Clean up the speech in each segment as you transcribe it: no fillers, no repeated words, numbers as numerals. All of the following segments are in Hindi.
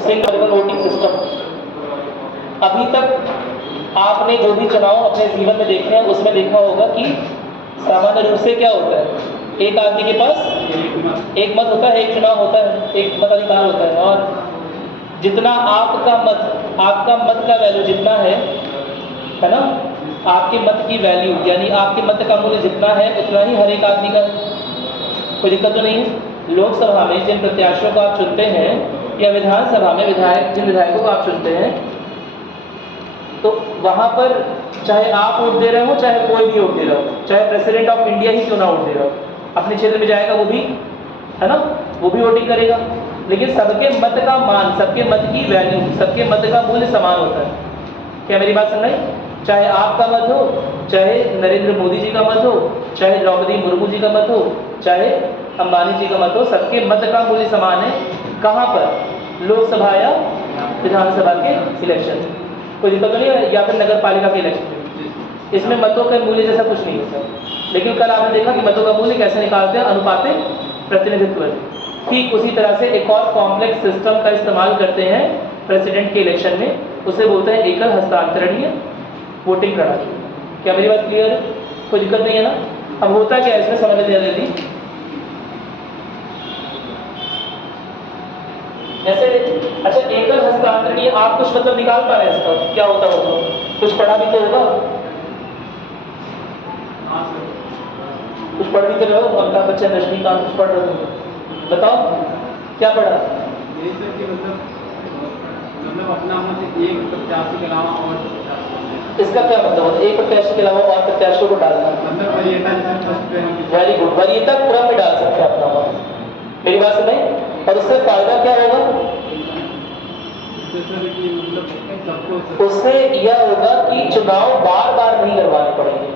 Single voting system. अभी तक आपने जो भी चुनाव अपने जीवन में देखे हैं उसमें देखा होगा कि सामान्य रूप से क्या होता है, एक आदमी के पास एक मत होता है, एक चुनाव होता है, एक मताधिकार होता है, और जितना आपका मत का वैल्यू जितना है ना, आपके मत की वैल्यू यानी आपके मत का मूल्य जितना है उतना ही हर एक आदमी का है। कोई दिक्कत तो नहीं है। लोकसभा में जिन प्रत्याशियों को आप चुनते हैं या विधानसभा में जिन विधायकों को आप चुनते हैं, तो वहां पर चाहे आप वोट दे रहे हो चाहे कोई भी वोट दे रहा हो, चाहे प्रेसिडेंट ऑफ इंडिया ही क्यों ना वोट दे रहा हो, अपने क्षेत्र में जाएगा वो भी, है ना, वो भी वोटिंग करेगा। लेकिन सबके मत का मान, सबके मत की वैल्यू, सबके मत का मूल्य समान होता है। क्या मेरी बात सुन रहे? चाहे आपका मत हो, चाहे नरेंद्र मोदी जी का मत हो, चाहे द्रौपदी मुर्मू जी का मत हो, चाहे अंबानी जी का मत हो, सबके मत का मूल्य समान है। कहाँ पर? लोकसभा या विधानसभा के इलेक्शन। कोई दिक्कत नहीं है, या फिर नगर पालिका के इलेक्शन। इसमें मतों का मूल्य जैसा कुछ नहीं होता। लेकिन कल आपने देखा कि मतों का मूल्य कैसे निकालते हैं, अनुपातिक प्रतिनिधित्व। ठीक उसी तरह से एक और कॉम्प्लेक्स सिस्टम का इस्तेमाल करते हैं प्रेसिडेंट के इलेक्शन में, उसे बोलते हैं एकल हस्तांतरणीय वोटिंग प्रणाली। क्या मेरी बात क्लियर है? कोई दिक्कत नहीं है ना? अब होता क्या है इसमें समझ लेते हैं जल्दी। ऐसे अच्छा, एकल हस्तांतरणीय आप कुछ मतलब निकाल पा रहे हैं इसका क्या होता होगा? कुछ पढ़ा भी तो होगा, कुछ पढ़ भी तो रहे हो। अमिताभ बच्चन, रजनीकांत कुछ पढ़ रहे हो, बताओ क्या पढ़ा? मतलब अपना मत एक प्रत्याशी के अलावा और, इसका क्या मतलब होता है? एक प्रत्याशी के अलावा और प्रत्याशियों को डालना, मतलब वेरी गुड, वरीयता क्रम में डाल सकते हैं अपना मत। मेरी बात सुनाई? और उससे फायदा क्या होगा? उससे यह होगा कि चुनाव बार बार नहीं करवाने पड़ेंगे।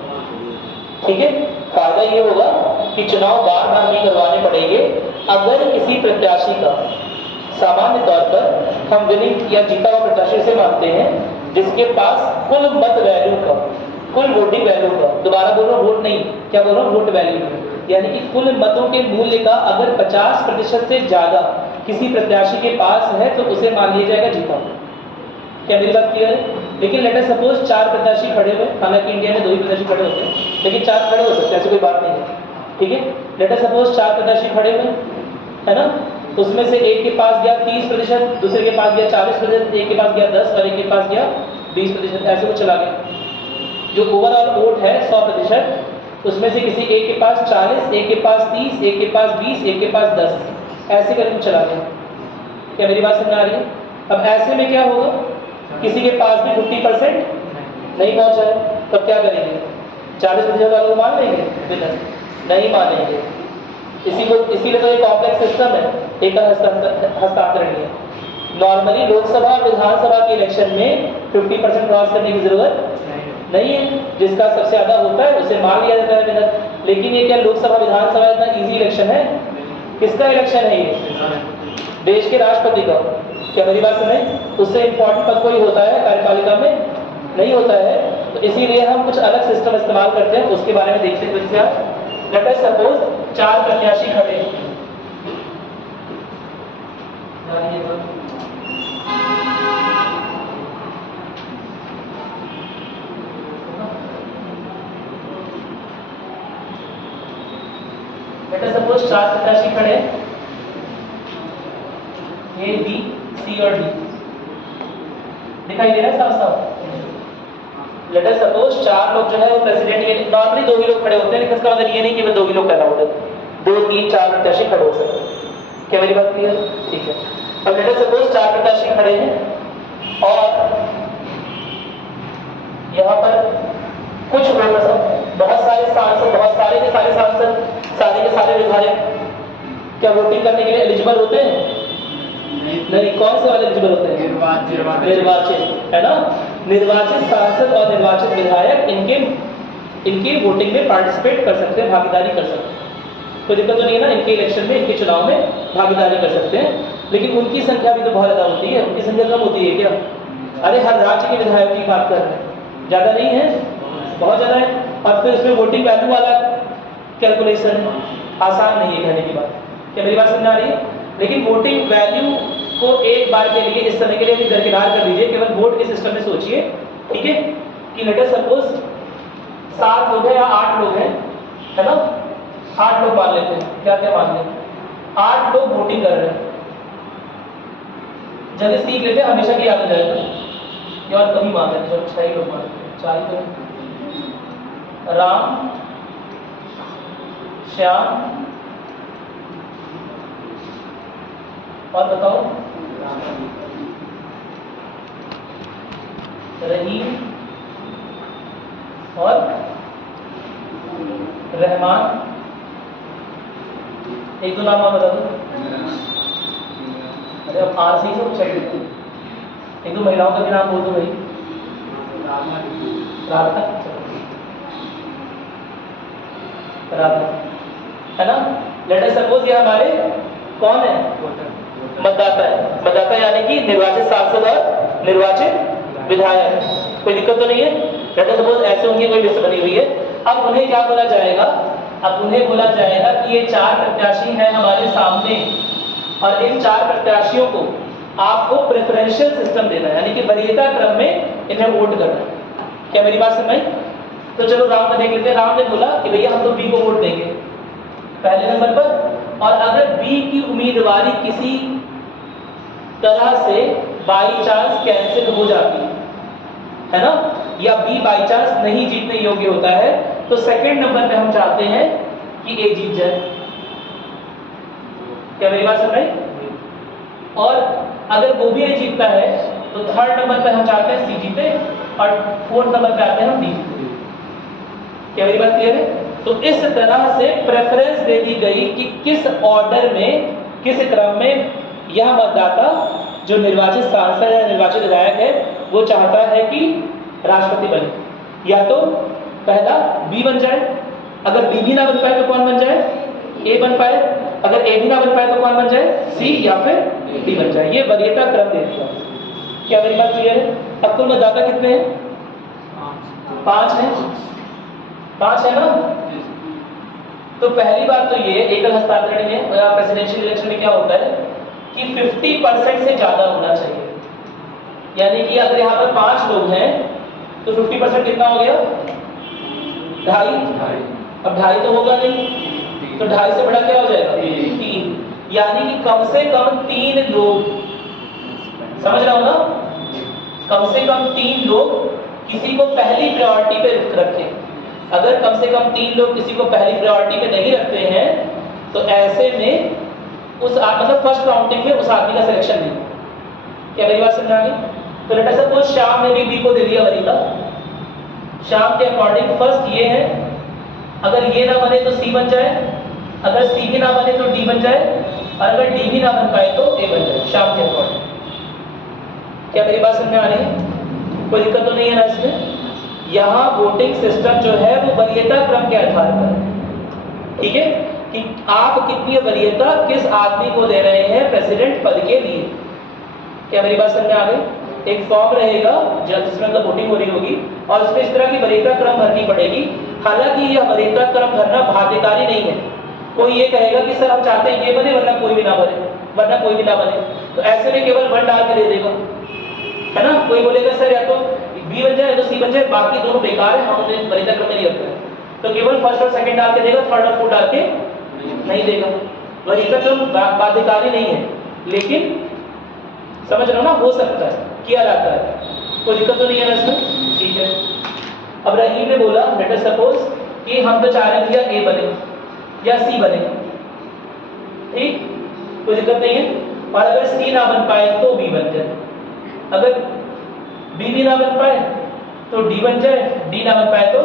ठीक है, फायदा ये होगा कि चुनाव बार बार नहीं करवाने पड़ेंगे अगर किसी प्रत्याशी का, सामान्य तौर पर हम विनिंग या जीता हुआ प्रत्याशी से मानते हैं जिसके पास कुल मत वैल्यू का, कुल वोटिंग वैल्यू का, दोबारा बोल रहा हूँ वोट नहीं, क्या बोल रहा हूँ, वोट वैल्यू, यानी कि कुल मतों के मूल्य का अगर 50% से ज्यादा किसी प्रत्याशी के पास है तो उसे मान लिया जाएगा जीता। क्या मेरी बात क्लियर है? लेकिन लेट अस सपोज 4 प्रत्याशी खड़े हुए, हालांकि इंडिया में 2 ही प्रत्याशी खड़े होते हैं, लेकिन 4 खड़े हो सकते हैं, ऐसी कोई बात नहीं है। ठीक है, लेट अस सपोज 4 प्रत्याशी खड़े हुए, है ना, उसमें से एक के पास गया 30%, दूसरे के पास गया 40%, एक के पास गया 10 और एक के पास गया 20%, ऐसे वो चला गया। जो ओवरऑल वोट है 100%, उसमें से किसी एक के पास 40, एक के पास 30, एक के पास 20, एक के पास 10, ऐसे करके चला गया। क्या मेरी बात समझ आ रही है? अब ऐसे में क्या होगा, किसी के पास भी 50% नहीं पहुंचा है, तब क्या करेंगे? 40% वालों को मान लेंगे? नहीं मानेंगे। इसीलिए तो ये कॉम्प्लेक्स सिस्टम है, एकल हस्तांतरणीय। नॉर्मली लोकसभा और विधानसभा के इलेक्शन में 50% क्रॉस करने की जरूरत नहीं है, जिसका सबसे ज्यादा होता है उसे मान लिया जाता है विनर। लेकिन ये क्या लोकसभा विधानसभा इतना इजी इलेक्शन है? किसका इलेक्शन है ये? देश के राष्ट्रपति का। क्या मेरी बात सुने? उससे इंपॉर्टेंट पद कोई होता है कार्यपालिका में? नहीं होता है। तो इसीलिए हम कुछ अलग सिस्टम इस्तेमाल करते हैं, उसके बारे में देखते हैं। लेट अस सपोज 4 प्रत्याशी खड़े हैं, सपोज 4 प्रत्याशी खड़े, ए बी सी और डी, दिखाई दे रहा है साफ साफ? लेट अस सपोज 4 लोग जो है वो प्रेसिडेंट के, नॉर्मली 2 ही लोग खड़े होते हैं, लेकिन इसका मतलब ये नहीं कि 2 ही लोग अलाउड है, 2, 3, 4 प्रत्याशी खड़े हो सकते हैं। क्या मेरी बात क्लियर? ठीक है। अब लेट अस सपोज 4 प्रत्याशी खड़े हैं और यहाँ पर कुछ बहुत सारे सांसद, बहुत सारे के सारे सांसद, सारे के सारे विधायक क्या वोटिंग करने के लिए एलिजिबल होते हैं? नहीं। कौन से वाले एलिजिबल होते हैं? निर्वाचित, है ना। निर्वाचित सांसद और निर्वाचित विधायक इनके वोटिंग में पार्टिसिपेट कर सकते हैं, भागीदारी कर सकते हैं। कोई दिक्कत तो नहीं है ना? इनके इलेक्शन में, इनके चुनाव में भागीदारी कर सकते हैं। लेकिन उनकी संख्या भी तो बहुत ज्यादा होती है, उनकी संख्या कम होती है क्या? अरे हर राज्य के विधायक की बात कर रहे हैं, ज्यादा नहीं है, बहुत ज्यादा है। और फिर उसमें वोटिंग वैल्यू वाला कैलकुलेशन आसान नहीं है कहने की बात। क्या मेरी बात समझ आ रही है? लेकिन वोटिंग वैल्यू को एक बार के लिए इस समय के लिए दरकिनार कर दीजिए, केवल वोट के सिस्टम में सोचिए, ठीक है? कि लेट अस सपोज 7 लोग हैं या 8 लोग हैं, है ना? 8 लोग मान लेते हैं, क्या क्या मान लेते हैं? 8 लोग वोटिंग कर रहे हैं। जल्दी सीख लेते हैं, हमेशा की याद हो जाएगा। ये और कभी मान लेते हैं, 6 लोग मान लेते हैं, 4 ही तो। राम, श्याम और बताओ, रहीम और रहमान। एक दो नाम और बता दो। अरे अब आर से ही सब चेक देते हैं। एक दो महिलाओं का भी नाम बोल दो भाई। राधा, राधा, है ना? लेट अस सपोज ये हमारे कौन है? मतदाता है। मतदाता यानी कि निर्वाचित सांसद और निर्वाचित विधायक। कोई दिक्कत तो नहीं है? लेट अस सपोज ऐसे उनकी कोई लिस्ट बनी हुई है। अब उन्हें क्या बोला जाएगा? अब उन्हें बोला जाएगा कि ये 4 प्रत्याशी हैं हमारे सामने, और इन 4 प्रत्याशियों को आपको प्रेफरेंशियल सिस्टम देना है, यानी कि वरीयता क्रम में इन्हें वोट करना है। क्या मेरी बात समझ? तो चलो राम का देख लेते हैं। राम ने बोला कि भैया हम तो बी को वोट देंगे पहले नंबर पर, और अगर बी की उम्मीदवारी किसी तरह से बाई चांस कैंसिल हो जाती है ना, या बी बाई चांस नहीं जीतने योग्य होता है, तो सेकंड नंबर पे हम चाहते हैं कि ए जीत जाए। क्या मेरी बात समझ? और अगर वो भी नहीं जीतता है तो थर्ड नंबर पे हम चाहते हैं सी जीते, और फोर्थ नंबर पे आते हैं हम डी जीते। क्या मेरी बात क्लियर है? तो इस तरह से प्रेफरेंस दे दी गई कि किस ऑर्डर में, किस क्रम में यह मतदाता जो निर्वाचित सांसद या निर्वाचित विधायक है वो चाहता है कि राष्ट्रपति बने। या तो पहला बी बन जाए, अगर बी भी ना बन पाए तो कौन बन जाए? ए बन पाए, अगर ए भी ना बन पाए तो कौन बन जाए? सी, या फिर डी बन जाए। ये वरीयता क्रम दे दिया। क्या मेरी बात क्लियर है? अब कुल मतदाता कितने हैं? 5 हैं। 5 है ना? तो पहली बात तो ये एकल हस्तांतरण में या प्रेसिडेंशियल इलेक्शन में क्या होता है कि 50% से ज्यादा होना चाहिए। यानी कि अगर यहाँ पर 5 लोग हैं तो 50% कितना हो गया? 2.5। अब 2.5 तो होगा नहीं, तो 2.5 से बड़ा क्या हो जाएगा? 3। यानी कि कम से कम 3 लोग, समझ रहा हो ना? कम से कम 3 लोग किसी को पहली प्रायोरिटी पे रखें। अगर कम से कम 3 लोग किसी को पहली प्रायोरिटी पे नहीं रखते हैं तो ऐसे में उस मतलब फर्स्ट काउंटिंग में उस आदमी का सिलेक्शन नहीं। क्या मेरी बात समझ आ गई? तो लेट अस सपोज श्याम ने भी बी को दे दिया वरीयता। श्याम के अकॉर्डिंग फर्स्ट ये है, अगर ये ना बने तो सी बन जाए, अगर सी भी ना बने तो डी बन जाए, और अगर डी भी ना बन पाए तो ए बन जाए श्याम के अकॉर्डिंग। क्या मेरी बात समझ आ रही है? कोई दिक्कत तो नहीं है ना इसमें? यहाँ वोटिंग सिस्टम जो है वो वरीयता क्रम के आधार पर है, ठीक है? कि आप कितनी वरीयता किस आदमी को दे रहे हैं प्रेसिडेंट पद के लिए। क्या मेरी बात समझ आ गई? एक फॉर्म रहेगा जिसमें मतलब वोटिंग हो रही होगी, और उसमें इस तरह की वरीयता क्रम भरनी पड़ेगी। हालांकि यह वरीयता क्रम भरना बाध्यकारी नहीं है। कोई ये कहेगा कि सर हम चाहते हैं ये बने वरना कोई भी ना बने, वरना कोई भी ना बने, तो ऐसे में केवल 1 डाल के दे देगा, है ना? कोई बोलेगा सर या तो बी बन जाए या तो सी बन जाए, बाकी दोनों बेकार है, हम उन्हें वरीयता क्रम में नहीं रखते हैं, तो केवल फर्स्ट और सेकंड डाल के देगा, थर्ड और फोर्थ डाल के नहीं देगा। वरीयता क्रम बाध्यकारी नहीं है, लेकिन समझ रहे हो ना? हो सकता है, किया जाता है, कोई दिक्कत तो नहीं है ना इसमें? ठीक है। अब रहीम ने बोला लेट अस सपोज कि हम तो चाह रहे हैं भैया ए बने या सी बने, ठीक, कोई दिक्कत नहीं है। और अगर सी ना बन पाए तो बी बन जाए, अगर बी भी ना बन पाए तो डी बन जाए, डी ना बन पाए तो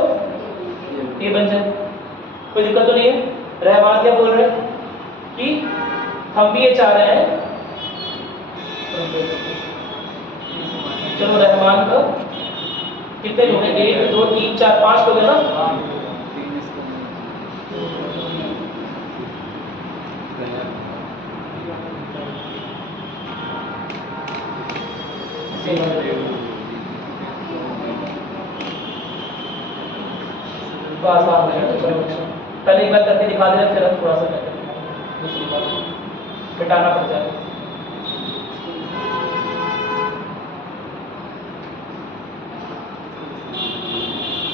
ए बन जाए, कोई दिक्कत तो नहीं है। रहमान क्या बोल रहे हैं कि हम भी ये चाह रहे हैं, चलो रहमान का कितने लोग हैं? 1 2 3 4 5 लोग हैं ना? आसान है, पहले एक बार करके दिखा दे रहे, फिर हम थोड़ा सा करते हैं। दूसरी बात मिटाना पड़ जाएगा।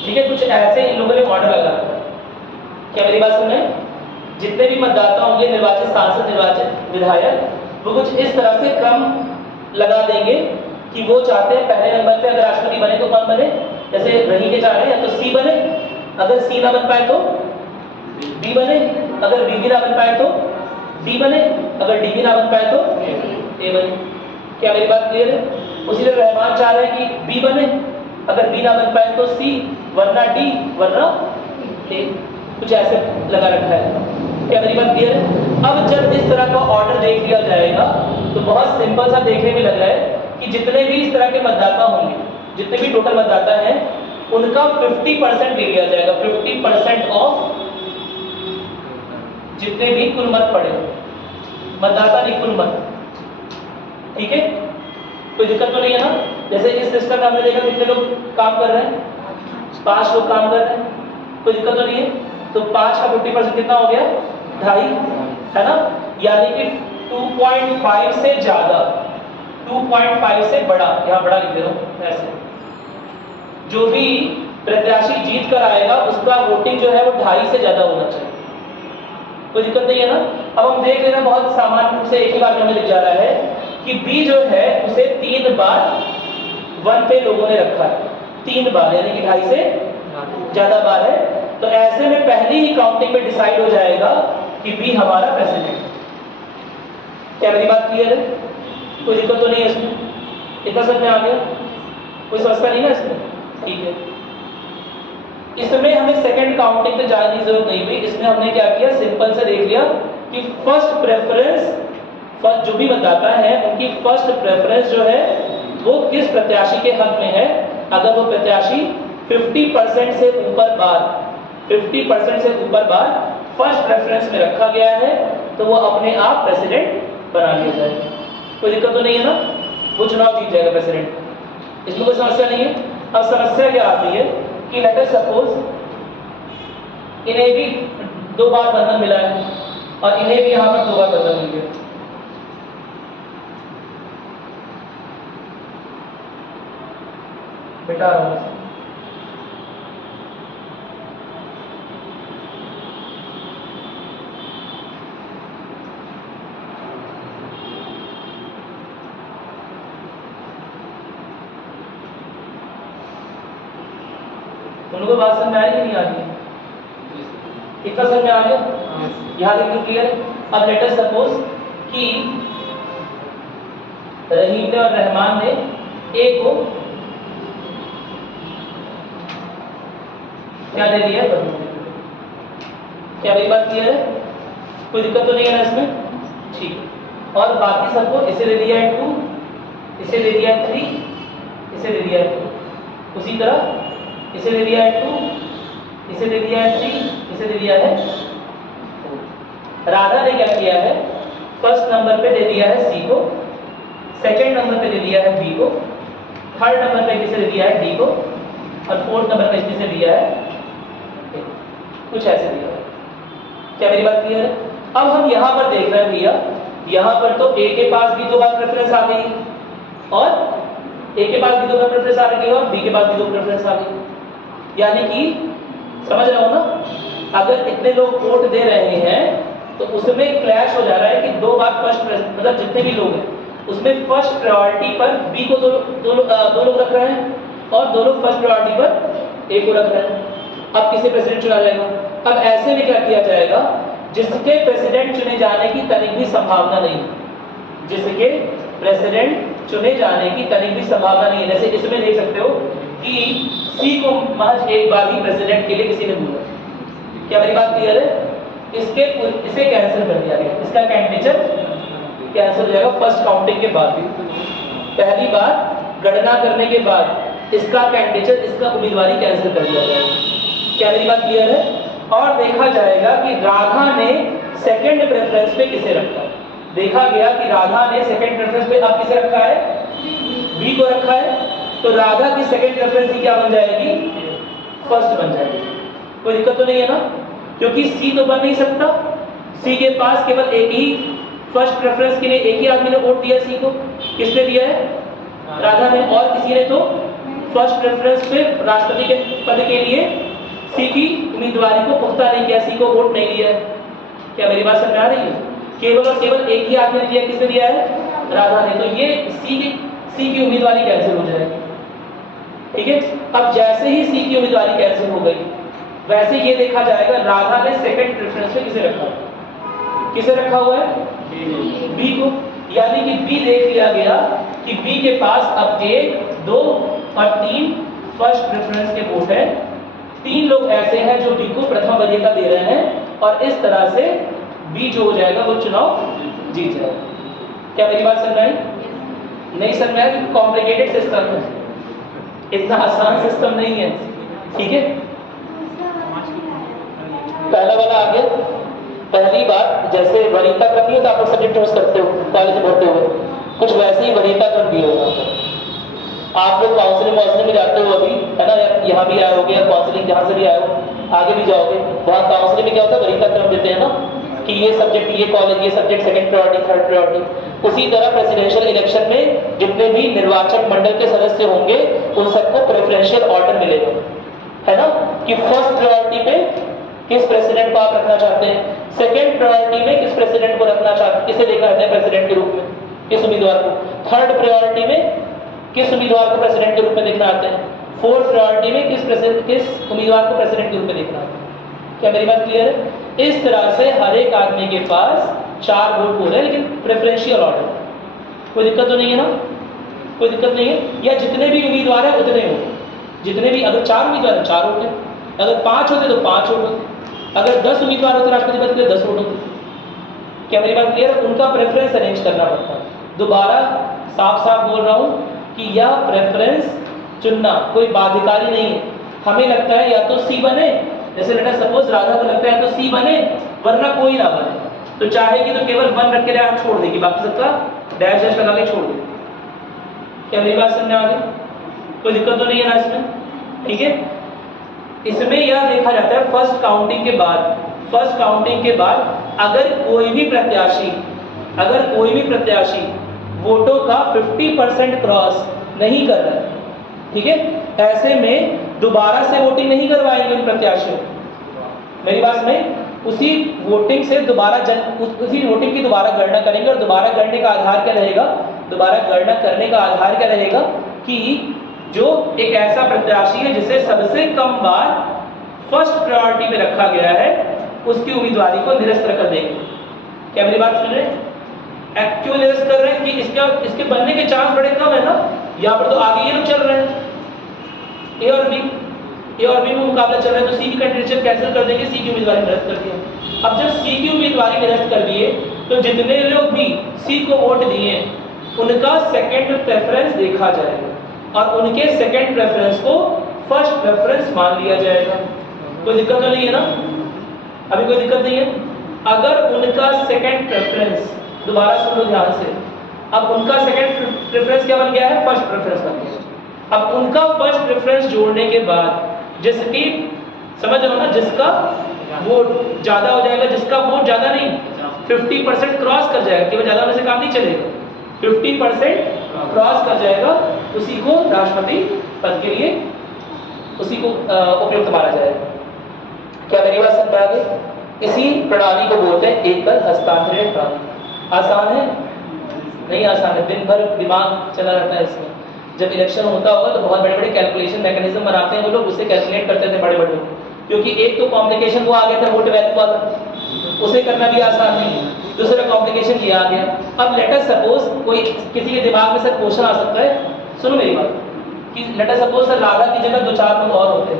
ठीक है, कुछ ऐसे इन लोगों ने मॉडल लगा रखा है। क्या मेरी बात सुन रहे हैं? जितने भी मतदाता होंगे, निर्वाचित सांसद, निर्वाचित विधायक, वो कुछ इस तरह से क्रम लगा देंगे कि वो चाहते हैं पहले नंबर पे अगर राष्ट्रपति बने तो कौन बने, जैसे रही के चाह रहे हैं, या तो सी बने, अगर सी ना बन पाए तो बी बने, अगर बी भी ना बन पाए तो डी बने, अगर डी भी ना बन पाए तो ए बने। क्या मेरी बात क्लियर है? उसी तरह रहमान चाह रहे हैं कि बी बने, अगर बी ना बन पाए तो सी, वरना डी, वरना ए। कुछ ऐसे लगा रखा है। क्या मेरी बात क्लियर है? अब जब इस तरह का ऑर्डर देख लिया जाएगा तो बहुत सिंपल सा देखने में लग रहा है कि जितने भी इस तरह के मतदाता होंगे, जितने भी टोटल मतदाता हैं, उनका 50% ले लिया जाएगा। 50% ऑफ जितने भी कुल मत पड़े, मतदाता नहीं कुल मत। ठीक है, कोई दिक्कत तो नहीं है ना? जैसे इस सिस्टम में हमने देखा कितने लोग काम कर रहे हैं, 5 लोग काम कर रहे हैं, कोई दिक्कत तो नहीं है। तो 5 का 50% कितना हो गया? 2.5, है ना? यानी कि 2.5 से ज्यादा, 2.5 से बड़ा, यहाँ बड़ा लिख दे रहा हूँ ऐसे, जो भी प्रत्याशी जीत कर आएगा उसका वोटिंग जो है वो 2.5 से ज्यादा होना चाहिए। कोई दिक्कत नहीं है ना? अब हम देख लेना, बहुत सामान्य रूप से एक ही बार हमें लिख जा रहा है कि बी जो है उसे 3 बार 1 पे लोगों ने रखा है, 3 बार, यानी कि 2.5 से ज्यादा बार है। तो ऐसे में पहली ही काउंटिंग में डिसाइड हो जाएगा कि बी हमारा प्रेसिडेंट। क्या मेरी बात क्लियर है? कोई दिक्कत तो नहीं है इसमें? इतना समझ में आ गया? कोई समस्या नहीं ना इसमें? ठीक है। इसमें हमें सेकंड काउंटिंग पे जाने की जरूरत नहीं हुई। इसमें हमने क्या किया, सिंपल से देख लिया कि फर्स्ट प्रेफरेंस, फर्स्ट जो भी मतदाता है उनकी फर्स्ट प्रेफरेंस जो है वो किस प्रत्याशी के हक में है। अगर वो प्रत्याशी 50% से ऊपर बार, 50% से ऊपर बार फर्स्ट प्रेफरेंस में रखा गया है तो वो अपने आप प्रेसिडेंट बना लिया जाएगा। कोई दिक्कत तो नहीं है ना? वो चुनाव जीत जाएगा प्रेसिडेंट। इसमें कोई समस्या नहीं है। अब समस्या क्या आती है कि लेट अस सपोज इन्हें भी 2 बार बंधन मिला है और इन्हें भी यहाँ पर 2 बार बंधन मिल गया। बेटा उनको बात समझ में आ रही कि नहीं आ रही? कितना समझ में आ गया? यहाँ देखिए क्लियर। अब लेट अस सपोज कि रहीम ने और रहमान ने ए को क्या दे दिया है? क्या मेरी बात क्लियर है? कोई दिक्कत तो नहीं है ना इसमें? ठीक है। और बाकी सबको इसे दे दिया है 2, इसे दे दिया है 3, इसे दे दिया है 2, उसी तरह इसे दे दिया है 2, इसे दे दिया है 3, इसे दे दिया है 4। राधा ने क्या किया है, फर्स्ट नंबर पे दे दिया है सी को, सेकंड नंबर पे दे दिया है बी को, थर्ड नंबर पे किसे दे दिया है डी को, और फोर्थ नंबर पे किसे दिया है ए। कुछ ऐसे दिया है। क्या मेरी बात क्लियर है? अब हम यहाँ पर देख रहे हैं भैया, यहाँ पर तो ए के पास भी 2 बार प्रेफरेंस आ गई और ए के पास भी 2 बार प्रेफरेंस आ गई और बी के पास भी 2 प्रेफरेंस आ गई। यानी कि समझ रहे हो ना, अगर इतने लोग वोट दे रहे हैं तो उसमें क्लैश हो जा रहा है कि 2 बार फर्स्ट, मतलब जितने भी लोग हैं उसमें फर्स्ट प्रायोरिटी पर बी को दो लोग रख रहे हैं और 2 लोग फर्स्ट प्रायोरिटी पर ए को रख रहे हैं। अब किसे प्रेसिडेंट चुना जाएगा? अब ऐसे में क्या किया जाएगा, जिसके प्रेसिडेंट चुने जाने की तनिक भी संभावना नहीं, जिसके प्रेसिडेंट चुने जाने की तनिक भी संभावना नहीं है। जैसे इसमें देख सकते हो कि सी को महज एक बार ही प्रेसिडेंट के लिए किसी ने बोला। क्या मेरी बात क्लियर है? इसे कैंसिल कर दिया गया, इसका कैंडिडेचर कैंसिल हो जाएगा फर्स्ट काउंटिंग के बाद। पहली बार गणना करने के बाद इसका कैंडिडेचर, इसका उम्मीदवारी कैंसिल कर दिया जाएगा। क्या मेरी बात क्लियर है? और देखा जाएगा कि राधा ने सेकंड प्रेफरेंस पे किसे रखा है। देखा गया कि राधा ने सेकंड प्रेफरेंस पे अब किसे रखा है, बी को रखा है। तो राधा की सेकंड प्रेफरेंस ही क्या बन जाएगी, फर्स्ट बन जाएगी। कोई दिक्कत तो नहीं है ना? क्योंकि सी तो बन नहीं सकता, सी के पास केवल एक ही फर्स्ट प्रेफरेंस के लिए एक ही आदमी ने वोट दिया सी को। किसने दिया है? राधा ने। और किसी ने तो फर्स्ट प्रेफरेंस पे राष्ट्रपति के पद के लिए सी की उम्मीदवारी को पुख्ता नहीं किया, सी को वोट नहीं दिया है। क्या मेरी बात समझ आ रही है? केवल और केवल एक ही आदमी ने दिया। किसने दिया है? राधा ने। तो ये सी की उम्मीदवारी कैंसिल हो जाएगी। ठीक है। अब जैसे ही सी की उम्मीदवारी कैंसिल हो गई, वैसे ये देखा जाएगा राधा ने सेकंड प्रेफरेंस पे किसे रखा है? किसे रखा हुआ है? बी को। यानी कि बी देख लिया गया कि बी के पास अब 1, 2 और 3 फर्स्ट प्रेफरेंस के वोट है। 3 लोग ऐसे हैं जो बी को प्रथम वरीयता दे रहे हैं और इस तरह से बी जो हो जाएगा वो चुनाव जीत जाएगा। क्या मेरी बात समझ आई? नहीं समझ आया? कॉम्प्लिकेटेड सिस्टम है, इतना आसान सिस्टम नहीं है। ठीक है। पहला वाला आ गया। पहली बात, जैसे वरीयता क्रम नहीं होता, आप लोग सब्जेक्ट चूज करते हो कॉलेज में भरते हुए, कुछ वैसे ही वरीयता क्रम भी होगा। आप लोग काउंसलिंग में जाते हो अभी, है ना, यहाँ भी आए होगे, या काउंसलिंग जहाँ से भी आए हो आगे भी जाओगे, वहाँ काउंसलिंग में क्या होता है? वरीयता क्रम देते हैं ना, कि ये सब्जेक्ट, ये कॉलेज, ये subject second priority, third priority. उसी तरह प्रेसिडेंशियल इलेक्शन में जितने भी निर्वाचक मंडल के सदस्य होंगे उन सबको प्रेफरेंशियल ऑर्डर मिलेगा, है ना, कि फर्स्ट प्रायोरिटी पे किस प्रेसिडेंट को आप रखना चाहते हैं, सेकंड प्रायोरिटी में किस प्रेसिडेंट को रखना चाहते हैं, किसे देखा जाता है प्रेसिडेंट के रूप में, किस उम्मीदवार को, थर्ड प्रायोरिटी में किस उम्मीदवार को प्रेसिडेंट के रूप में देखना आते हैं, फोर्थ प्रायोरिटी में किस उम्मीदवार को प्रेसिडेंट के रूप में देखना आता है। क्या मेरी बात क्लियर है? इस तरह से हर एक आदमी के पास 4 वोट हो रहे हैं, लेकिन प्रेफरेंशियल ऑर्डर। कोई दिक्कत तो नहीं है ना? कोई दिक्कत नहीं है। या जितने भी उम्मीदवार हैं उतने हो, जितने भी, अगर 4 उम्मीदवार हैं 4 होते, अगर 5 होते तो 5 वोट होते, अगर 10 उम्मीदवार होते राष्ट्रपति पद के लिए 10 वोट होते। क्या मेरी बात क्लियर है? उनका प्रेफरेंस अरेंज करना पड़ता है। दोबारा साफ साफ बोल रहा हूँ कि यह प्रेफरेंस चुनना कोई बाध्यकारी नहीं है। हमें लगता है या तो सी बने, जैसे लेट अस सपोज राधा को लगता है तो सी बने, वरना कोई ना बने, तो चाहेगी तो केवल 1 रख के हम छोड़ देगी, बाकी सबका डैश डैश लगा के छोड़ देगी। क्या मेरी बात समझ आ गई? कोई दिक्कत तो नहीं है ना इसमें? ठीक है। इसमें यह देखा जाता है फर्स्ट काउंटिंग के बाद अगर कोई भी प्रत्याशी वोटों का 50% क्रॉस नहीं कर रहा है, ठीक है, ऐसे में दोबारा से वोटिंग नहीं करवाएंगे उन प्रत्याशियों। मेरी बात में उसी वोटिंग की दोबारा गणना करेंगे। और दोबारा गणने का आधार क्या रहेगा? दोबारा गणना करने का आधार क्या रहेगा कि जो एक ऐसा प्रत्याशी है जिसे सबसे कम बार फर्स्ट प्रायोरिटी पे रखा गया है, उसकी उम्मीदवारी को निरस्त कर देंगे। क्या मेरी बात सुन रहे हैं? क्यों निरस्त कर रहे हैं? कि इसके बनने के चांस बड़े कम है ना। यहाँ पर तो आगे ये लोग चल रहे हैं, ए और बी में मुकाबला चल रहा है, तो सी की कैंडिडेटशिप कैंसिल कर देंगे, सी की उम्मीदवारी निरस्त कर दिया। अब जब सी की उम्मीदवारी निरस्त कर दिए तो जितने लोग भी सी को वोट दिए उनका सेकंड प्रेफरेंस देखा जाएगा और उनके सेकंड प्रेफरेंस को फर्स्ट प्रेफरेंस मान लिया जाएगा। कोई दिक्कत तो नहीं है ना? अभी कोई दिक्कत नहीं है। अगर उनका सेकंड प्रेफरेंस, दोबारा सुनो ध्यान से, अब उनका सेकंड प्रेफरेंस क्या बन गया है? फर्स्ट प्रेफरेंस बन गया। अब उनका फर्स्ट प्रेफरेंस जोड़ने के बाद जिसकी, समझ रहे हो ना, जिसका वोट ज्यादा हो जाएगा, जिसका वोट ज्यादा नहीं 50% क्रॉस कर जाएगा, केवल ज्यादा होने से काम नहीं चलेगा, 50% क्रॉस कर जाएगा, उसी को राष्ट्रपति पद के लिए उसी को उपयुक्त माना जाएगा। क्या मेरी बात समझ आ गई? इसी प्रणाली को बोलते हैं एकल हस्तांतरण प्रणाली। आसान है? नहीं आसान है, दिन भर दिमाग चला रहता है इसमें। जब इलेक्शन होता होगा तो बहुत बड़े बड़े कैलकुलेशन मैकेनिज्म बनाते हैं वो लोग, उससे कैलकुलेट करते थे बड़े बड़े, क्योंकि एक तो कॉम्प्लिकेशन वो आ गया था वोट वैल्यू वाला, उसे करना भी आसान नहीं है। दूसरा कॉम्प्लिकेशन ये आ गया। अब लेट अस सपोज कोई किसी के दिमाग में सर क्वेश्चन आ सकता है, सुनो मेरी बात, कि let us suppose sir Radha की जगह 2-4 लोग और होते,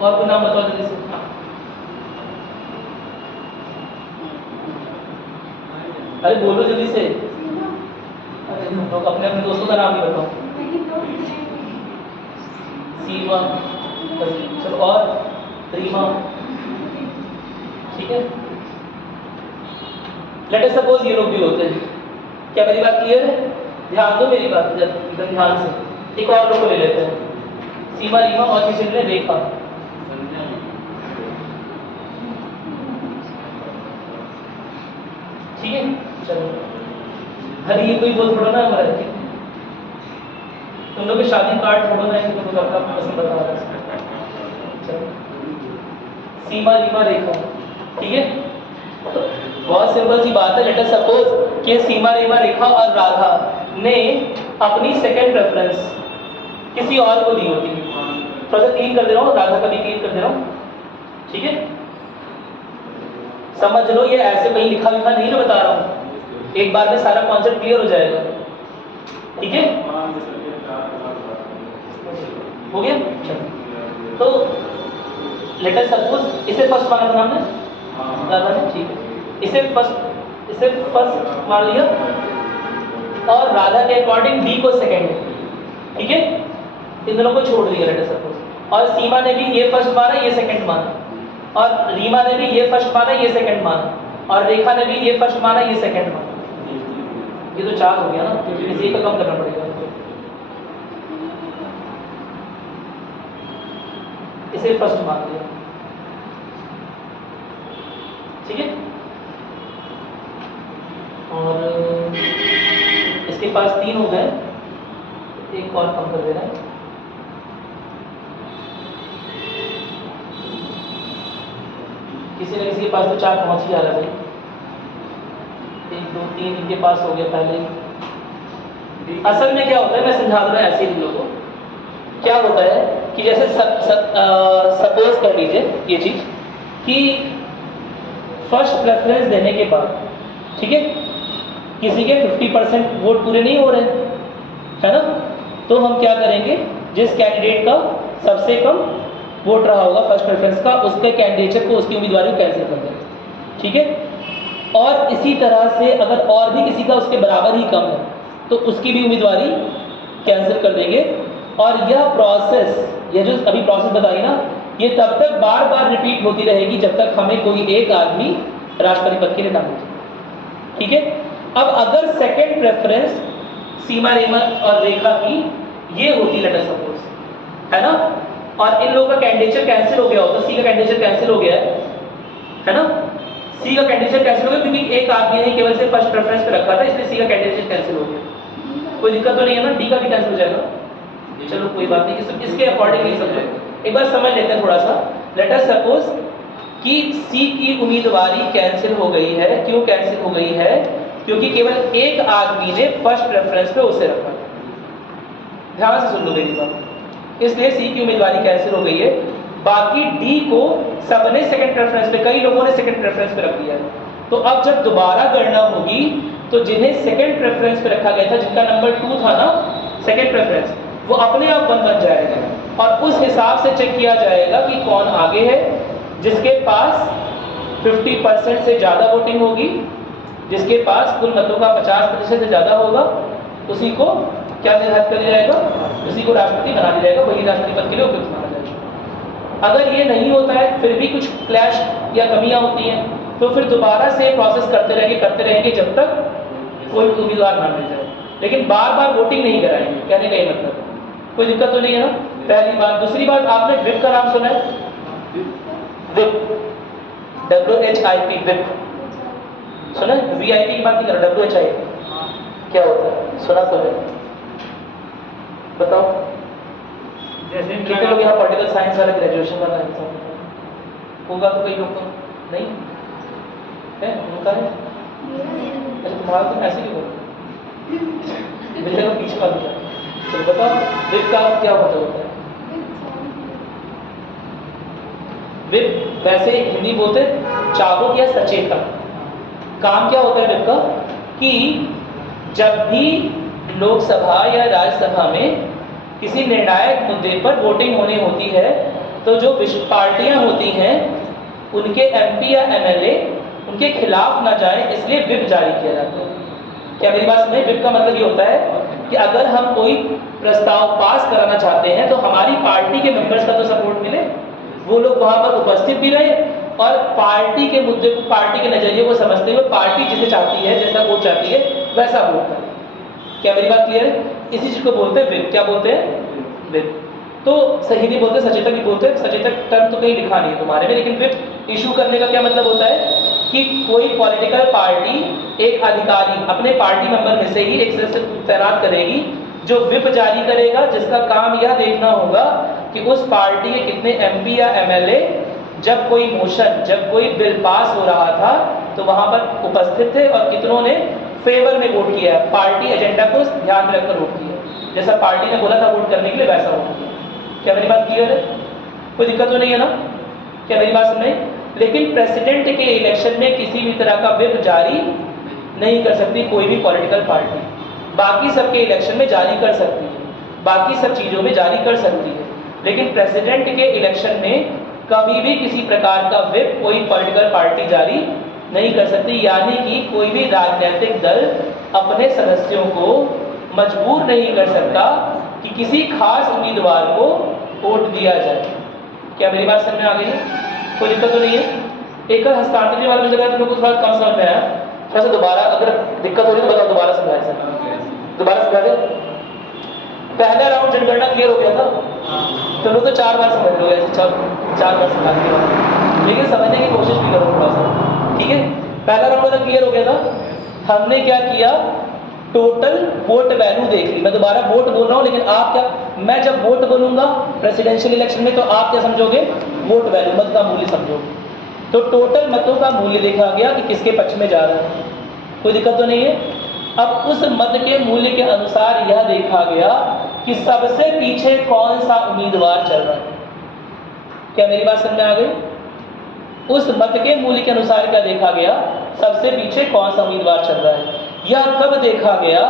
और कोई नाम बताओ जल्दी से। अरे बोलो जल्दी से, अरे लोग अपने अपने दोस्तों का नाम नहीं बताओ। सीमा, चलो, और रीमा, ठीक है। लेट अस सपोज ये लोग भी होते हैं। क्या मेरी बात क्लियर है? ध्यान दो मेरी बात एकदम ध्यान से। एक और लोग को ले लेते हैं, सीमा, रीमा और किसी ने रेखा। अरे ये कोई बोल थोड़ा ना हमारा तुम लोग के शादी कार्ड थोड़ा ना है कि तुम लोग अपना पसंद बता रहे हो। सीमा रीमा रेखा, ठीक है, तो बहुत सिंपल सी बात है। लेट अस सपोज कि सीमा रीमा रेखा और राधा ने अपनी सेकंड प्रेफरेंस किसी और को दी होती है। थोड़ा सा क्लीन कर दे रहा हूँ, राधा का भी क्लीन कर दे रहा हूँ, ठीक है। समझ लो, ये ऐसे कहीं लिखा लिखा नहीं ना बता रहा हूँ, एक बार में सारा कॉन्सेप्ट क्लियर हो जाएगा, ठीक है। हो गया? तो लेट अस सपोज इसे फर्स्ट माना था हमने, राधा ने, ठीक है, इसे फर्स्ट मान लिया और राधा के अकॉर्डिंग डी को सेकंड, ठीक है, इन दोनों को छोड़ दिया लेट अस सपोज। और सीमा ने भी ये फर्स्ट माना, ये सेकंड माना, और रीमा ने भी ये फर्स्ट माना, ये सेकंड माना, और रेखा ने भी ये फर्स्ट माना, ये सेकंड माना। ये तो 4 हो गया ना, इसी का कम करना पड़ेगा, इसे फर्स्ट मान लिया, ठीक है। और इसके पास 3 हो गए, एक और कम कर देना है। किसी न किसी के पास तो 4 पहुंच ही जा रहा है भाई, 1 2 3 इनके पास हो गया पहले ही। असल में क्या होता है, मैं समझा दूंगा ऐसे ही लोगों को। क्या होता है कि जैसे सपोज कर लीजिए ये चीज कि फर्स्ट प्रेफरेंस देने के बाद, ठीक है, किसी के 50% वोट पूरे नहीं हो रहे, है ना, तो हम क्या करेंगे, जिस कैंडिडेट का सबसे कम वोट रहा होगा फर्स्ट प्रेफरेंस का, उसके कैंडिडेट को, उसकी उम्मीदवारी को कैंसिल कर देंगे, ठीक है। और इसी तरह से अगर और भी किसी का उसके बराबर ही कम है तो उसकी भी उम्मीदवारी कैंसिल कर देंगे। और यह प्रोसेस, ये जो अभी प्रोसेस बताई ना, ये तब तक बार बार रिपीट होती रहेगी जब तक हमें कोई एक आदमी राष्ट्रपति पद के लिए ना मिले, ठीक है। अब अगर सेकंड प्रेफरेंस सीमा रेमा और रेखा की ये होती लेट अस सपोज, है ना, और इन लोगों का कैंडिडेचर कैंसिल हो गया हो, तो सी का कैंडिडेचर कैंसिल हो गया है ना, सी का कैंडिडेचर कैंसिल हो गया क्योंकि एक आदमी ने केवल से फर्स्ट प्रेफरेंस पे रखा था, इसलिए सी का कैंडिडेचर कैंसिल हो गया। कोई दिक्कत तो नहीं है ना, डी का भी कैंसिल हो जाएगा, चलो कोई बात नहीं, इसके अकॉर्डिंगली समझो। एक बार समझ लेते हैं थोड़ा सा। लेट अस सपोज कि सी की उम्मीदवारी कैंसिल हो गई है। क्यों कैंसिल हो गई है? क्योंकि केवल एक आदमी ने फर्स्ट प्रेफरेंस पे उसे रखा। ध्यान से सुन लो मेरी बात। इसलिए सी की उम्मीदवारी कैंसिल हो गई है। बाकी डी को सबने सेकंड प्रेफरेंस पे, कई लोगों ने सेकंड प्रेफरेंस पे रख दिया। तो अब जब दोबारा गणना होगी तो जिन्हें सेकंड प्रेफरेंस पे रखा गया था, जिनका नंबर 2 था ना सेकंड प्रेफरेंस, वो अपने आप 1 बन जाएगा और उस हिसाब से चेक किया जाएगा कि कौन आगे है। जिसके पास 50% से ज़्यादा वोटिंग होगी, जिसके पास कुल मतों का 50% से ज़्यादा होगा, उसी को क्या निर्धारित कर दिया जाएगा, उसी को राष्ट्रपति बना दिया जाएगा, वही राष्ट्रपति पद के लिए उपयुक्त माना जाएगा। अगर ये नहीं होता है, फिर भी कुछ क्लैश या कमियां होती हैं, तो फिर दोबारा से प्रोसेस करते रहेंगे जब तक कोई उम्मीदवार ना मिल जाए। लेकिन बार बार वोटिंग नहीं कराएंगे, कहने का ये मतलब। कोई दिक्कत तो नहीं है ना, पहली बात। दूसरी बात, आपने व्हिप का नाम सुना है? व्हिप, WHIP, व्हिप सुना है? VIP की बात नहीं कर रहा, WHIP क्या होता है, सुना तो है? बताओ। जैसे कितने लोग यहाँ पॉलिटिकल साइंस वाला ग्रेजुएशन वाला एग्जाम होगा? तो कई लोग तो नहीं है, उनका है। अच्छा, तुम्हारा तुम ऐसे क्यों बोलो? मेरे को पीछे बात किया। तो बताओ व्हिप का क्या मतलब होता है? व्हिप वैसे हिंदी बोलते चाबुक या सचेतक। काम क्या होता है व्हिप का कि जब भी लोकसभा या राज्यसभा में किसी निर्णायक मुद्दे पर वोटिंग होनी होती है, तो जो पार्टियां होती हैं उनके MP या MLA उनके खिलाफ ना जाए, इसलिए व्हिप जारी किया जाता है। क्या मेरी बात समझे? व्हिप का मतलब ये होता है कि अगर हम कोई प्रस्ताव पास कराना चाहते हैं तो हमारी पार्टी के मेंबर्स का तो सपोर्ट मिले, वो लोग वहां पर उपस्थित भी रहे और पार्टी के मुद्दे, पार्टी के नजरिए को समझते हुए पार्टी जिसे चाहती है, जैसा वोट चाहती है, वैसा वोट करे। क्या मेरी बात क्लियर है? इसी चीज को बोलते हैं व्हिप। क्या बोलते हैं? व्हिप। तो सही नहीं बोलते, सचेतक भी बोलते हैं। सचेतक टर्म तो कहीं लिखा नहीं है तुम्हारे में, लेकिन व्हिप इशू करने का क्या मतलब होता है कि कोई पॉलिटिकल पार्टी एक अधिकारी अपने पार्टी मेंबर में से ही एक सदस्य तैनात करेगी जो व्हिप जारी करेगा, जिसका काम यह देखना होगा कि उस पार्टी के कितने एमपी या एमएलए जब कोई मोशन, जब कोई बिल पास हो रहा था तो वहां पर उपस्थित थे और कितनों ने फेवर में वोट किया, पार्टी एजेंडा को ध्यान में रखकर वोट किया, जैसा पार्टी ने बोला था वोट करने के लिए वैसा वोट किया। क्या मेरी बात क्लियर है? कोई दिक्कत तो नहीं है ना? क्या मेरी बात सुन? लेकिन प्रेसिडेंट के इलेक्शन में किसी भी तरह का व्हिप जारी नहीं कर सकती कोई भी पॉलिटिकल पार्टी। बाकी सबके इलेक्शन में जारी कर सकती है, बाकी सब चीज़ों में जारी कर सकती है, लेकिन प्रेसिडेंट के इलेक्शन में कभी भी किसी प्रकार का व्हिप कोई पॉलिटिकल पार्टी जारी नहीं कर सकती। यानी कि कोई भी राजनीतिक दल अपने सदस्यों को मजबूर नहीं कर सकता कि किसी खास उम्मीदवार को वोट दिया जाए। क्या मेरी बात समझ में आ गई है? कोई दिक्कत तो नहीं है? एक हस्तांतरण वाला मुझे लगा तुम लोग को थोड़ा कम समझ में आया, थोड़ा सा दोबारा अगर दिक्कत हो रही तो बताओ, दोबारा समझाए सर, दोबारा समझा दे। पहला राउंड जनगणना क्लियर हो गया था, तो लोग तो 4 बार समझ लो, ऐसे 4 बार समझ के बाद, लेकिन समझने की कोशिश भी करो थोड़ा सा, ठीक है? पहला राउंड मतलब क्लियर हो गया था। हमने क्या किया, टोटल वोट वैल्यू देख ली। मैं दोबारा वोट बोल रहा हूँ, लेकिन आप क्या, मैं जब वोट बोलूंगा प्रेसिडेंशियल इलेक्शन में तो आप क्या समझोगे, वोट वैल्यू, मत का मूल्य समझोगे। तो टोटल मतों का मूल्य देखा गया कि किसके पक्ष में जा रहा है, कोई दिक्कत तो नहीं है? अब उस मत के मूल्य के अनुसार यह देखा गया कि सबसे पीछे कौन सा उम्मीदवार चल रहा है। क्या मेरी बात समझ में आ गई? उस मत के मूल्य के अनुसार क्या देखा गया, सबसे पीछे कौन सा उम्मीदवार चल रहा है। यह कब देखा गया,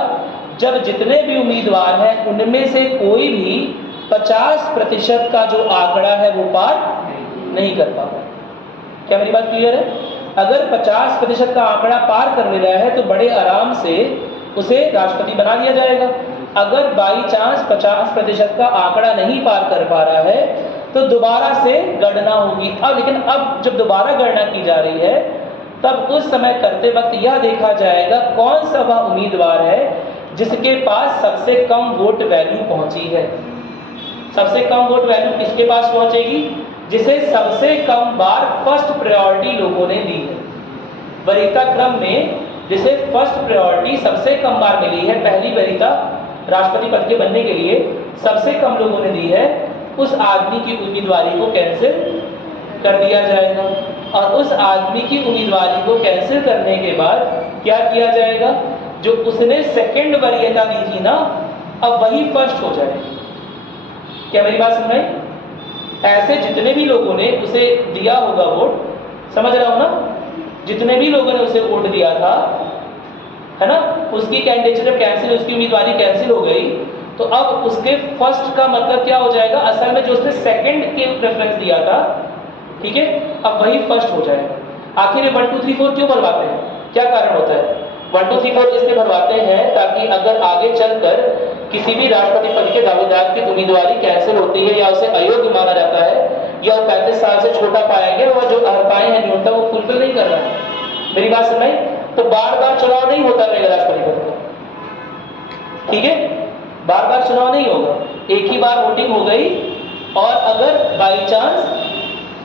जब जितने भी उम्मीदवार हैं उनमें से कोई भी 50% का जो आंकड़ा है वो पार नहीं कर पाता। क्या मेरी बात क्लियर है? अगर 50% का आंकड़ा पार कर ले रहा है तो बड़े आराम से उसे राष्ट्रपति बना दिया जाएगा। अगर बाई चांस 50% का आंकड़ा नहीं पार कर पा रहा है तो दोबारा से गणना होगी। अब लेकिन अब जब दोबारा गणना की जा रही है तब उस समय करते वक्त यह देखा जाएगा कौन सा वह उम्मीदवार है जिसके पास सबसे कम वोट वैल्यू पहुंची है। सबसे कम वोट वैल्यू किसके पास पहुंचेगी, जिसे सबसे कम बार फर्स्ट प्रायोरिटी लोगों ने दी है। वरीयता क्रम में जिसे फर्स्ट प्रायोरिटी सबसे कम बार मिली है, पहली वरीयता राष्ट्रपति पद के बनने के लिए सबसे कम लोगों ने दी है, उस आदमी की उम्मीदवारी को कैंसिल कर दिया जाएगा। और उस आदमी की उम्मीदवारी को कैंसिल करने के बाद क्या किया जाएगा, जो उसने सेकंड वरीयता दी थी ना, अब वही फर्स्ट हो जाएगा। क्या मेरी बात समझ में? ऐसे जितने भी लोगों ने उसे दिया होगा वोट, समझ रहा हो ना, जितने भी लोगों ने उसे वोट दिया था, है ना, उसकी कैंडिडेटशिप कैंसिल, उसकी उम्मीदवारी कैंसिल हो गई, तो अब उसके फर्स्ट का मतलब क्या हो जाएगा, असल में जो उसने सेकंड के प्रेफरेंस दिया था, ठीक है, अब वही फर्स्ट हो जाएगा। आखिर ये 1 2 3 4 क्यों भरवाते हैं, क्या कारण होता है? 1 2 3 4 इसलिए भरवाते हैं ताकि अगर आगे चलकर किसी भी राष्ट्रपति पद के दावेदार की उम्मीदवारी कैंसिल होती है या उसे अयोग्य माना जाता है या वो 35 साल से छोटा पाया गया और जो अर्हताएं हैं न्यूनतम वो फुलफिल नहीं कर रहा है, मेरी बात समझ, तो बार बार चुनाव नहीं होता रहेगा राष्ट्रपति पद का, ठीक है, बार बार चुनाव नहीं होगा, एक ही बार वोटिंग हो गई। और अगर बाई चांस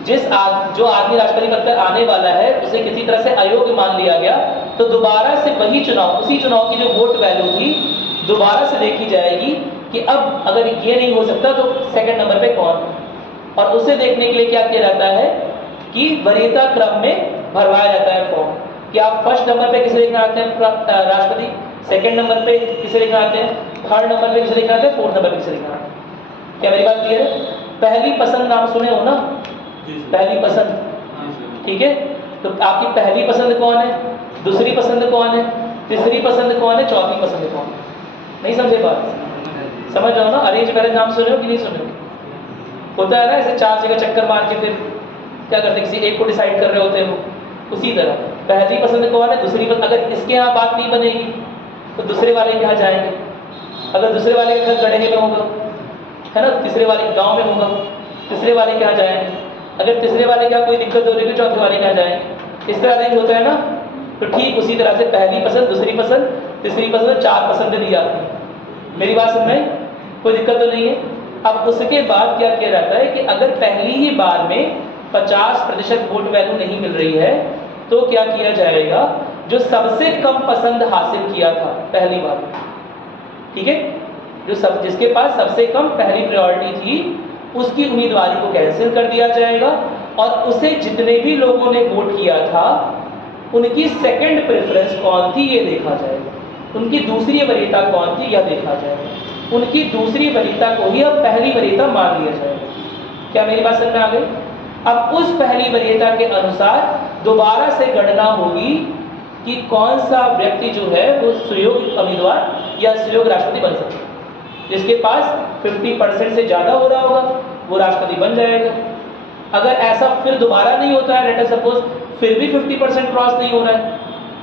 जो आदमी राष्ट्रपति पद पर आने वाला है उसे किसी तरह से अयोग्य मान लिया गया तो दोबारा से वही चुनाव, उसी चुनाव की जो वोट वैल्यू थी दोबारा से देखी जाएगी कि अब अगर ये नहीं हो सकता तो सेकंड नंबर पे कौन, और उसे देखने के लिए क्या किया जाता है कि वरीयता क्रम में भरवाया जाता है फॉर्म कि आप फर्स्ट नंबर पे किसे लिखना आते हैं राष्ट्रपति, सेकंड नंबर पे किसे लिखना आते हैं, थर्ड नंबर पे किसे लिखना आते हैं, फोर्थ नंबर पे किसे लिखना आते हैं। क्या मेरी बात क्लियर है? पहली पसंद नाम सुने हो ना, पहली पसंद, ठीक है, तो आपकी पहली पसंद कौन है, दूसरी पसंद कौन है, तीसरी पसंद कौन है, चौथी पसंद कौन है? नहीं समझे बात? समझ रहे हो ना? अरेंज मैरिज नाम सुने हो कि नहीं सुने हो? होता है ना ऐसे 4 जगह चक्कर मार के फिर क्या करते हैं, किसी एक को डिसाइड कर रहे होते हैं वो। उसी तरह पहली पसंद कौन है, दूसरी पसंद, अगर इसके यहाँ बात नहीं बनेगी तो दूसरे वाले के यहाँ जाएंगे, अगर दूसरे वाले के घर गढ़े में होगा, है ना, तीसरे वाले के गाँव में होगा, तीसरे वाले के यहाँ जाएंगे, अगर तीसरे वाले के यहाँ कोई दिक्कत हो रही है चौथे वाले के यहाँ जाएंगे। इस तरह अरेंज होता है ना। तो ठीक उसी तरह से पहली पसंद, दूसरी पसंद, तीसरी पसंद, 4 पसंद दी जाती है। मेरी बात समझ में? कोई दिक्कत तो नहीं है? अब उसके बाद क्या किया जाता है कि अगर पहली ही बार में 50% वोट वैल्यू नहीं मिल रही है तो क्या किया जाएगा, जो सबसे कम पसंद हासिल किया था पहली बार, ठीक है, जिसके पास सबसे कम पहली प्रायोरिटी थी, उसकी उम्मीदवारी को कैंसिल कर दिया जाएगा और उसे जितने भी लोगों ने वोट किया था उनकी सेकंड प्रेफरेंस कौन थी ये देखा जाएगा, उनकी दूसरी वरीयता कौन थी यह देखा जाएगा, उनकी दूसरी वरीयता को ही अब पहली वरीयता मान लिया जाएगा। क्या मेरी बात समझ में आ गई? अब उस पहली वरीयता के अनुसार दोबारा से गणना होगी कि कौन सा व्यक्ति जो है वो सुयोग्य उम्मीदवार या सुयोग्य राष्ट्रपति बन सकता है। जिसके पास 50% से ज़्यादा हो रहा होगा वो राष्ट्रपति बन जाएगा। अगर ऐसा फिर दोबारा नहीं होता है, लेट अस सपोज फिर भी 50% क्रॉस नहीं हो रहा है,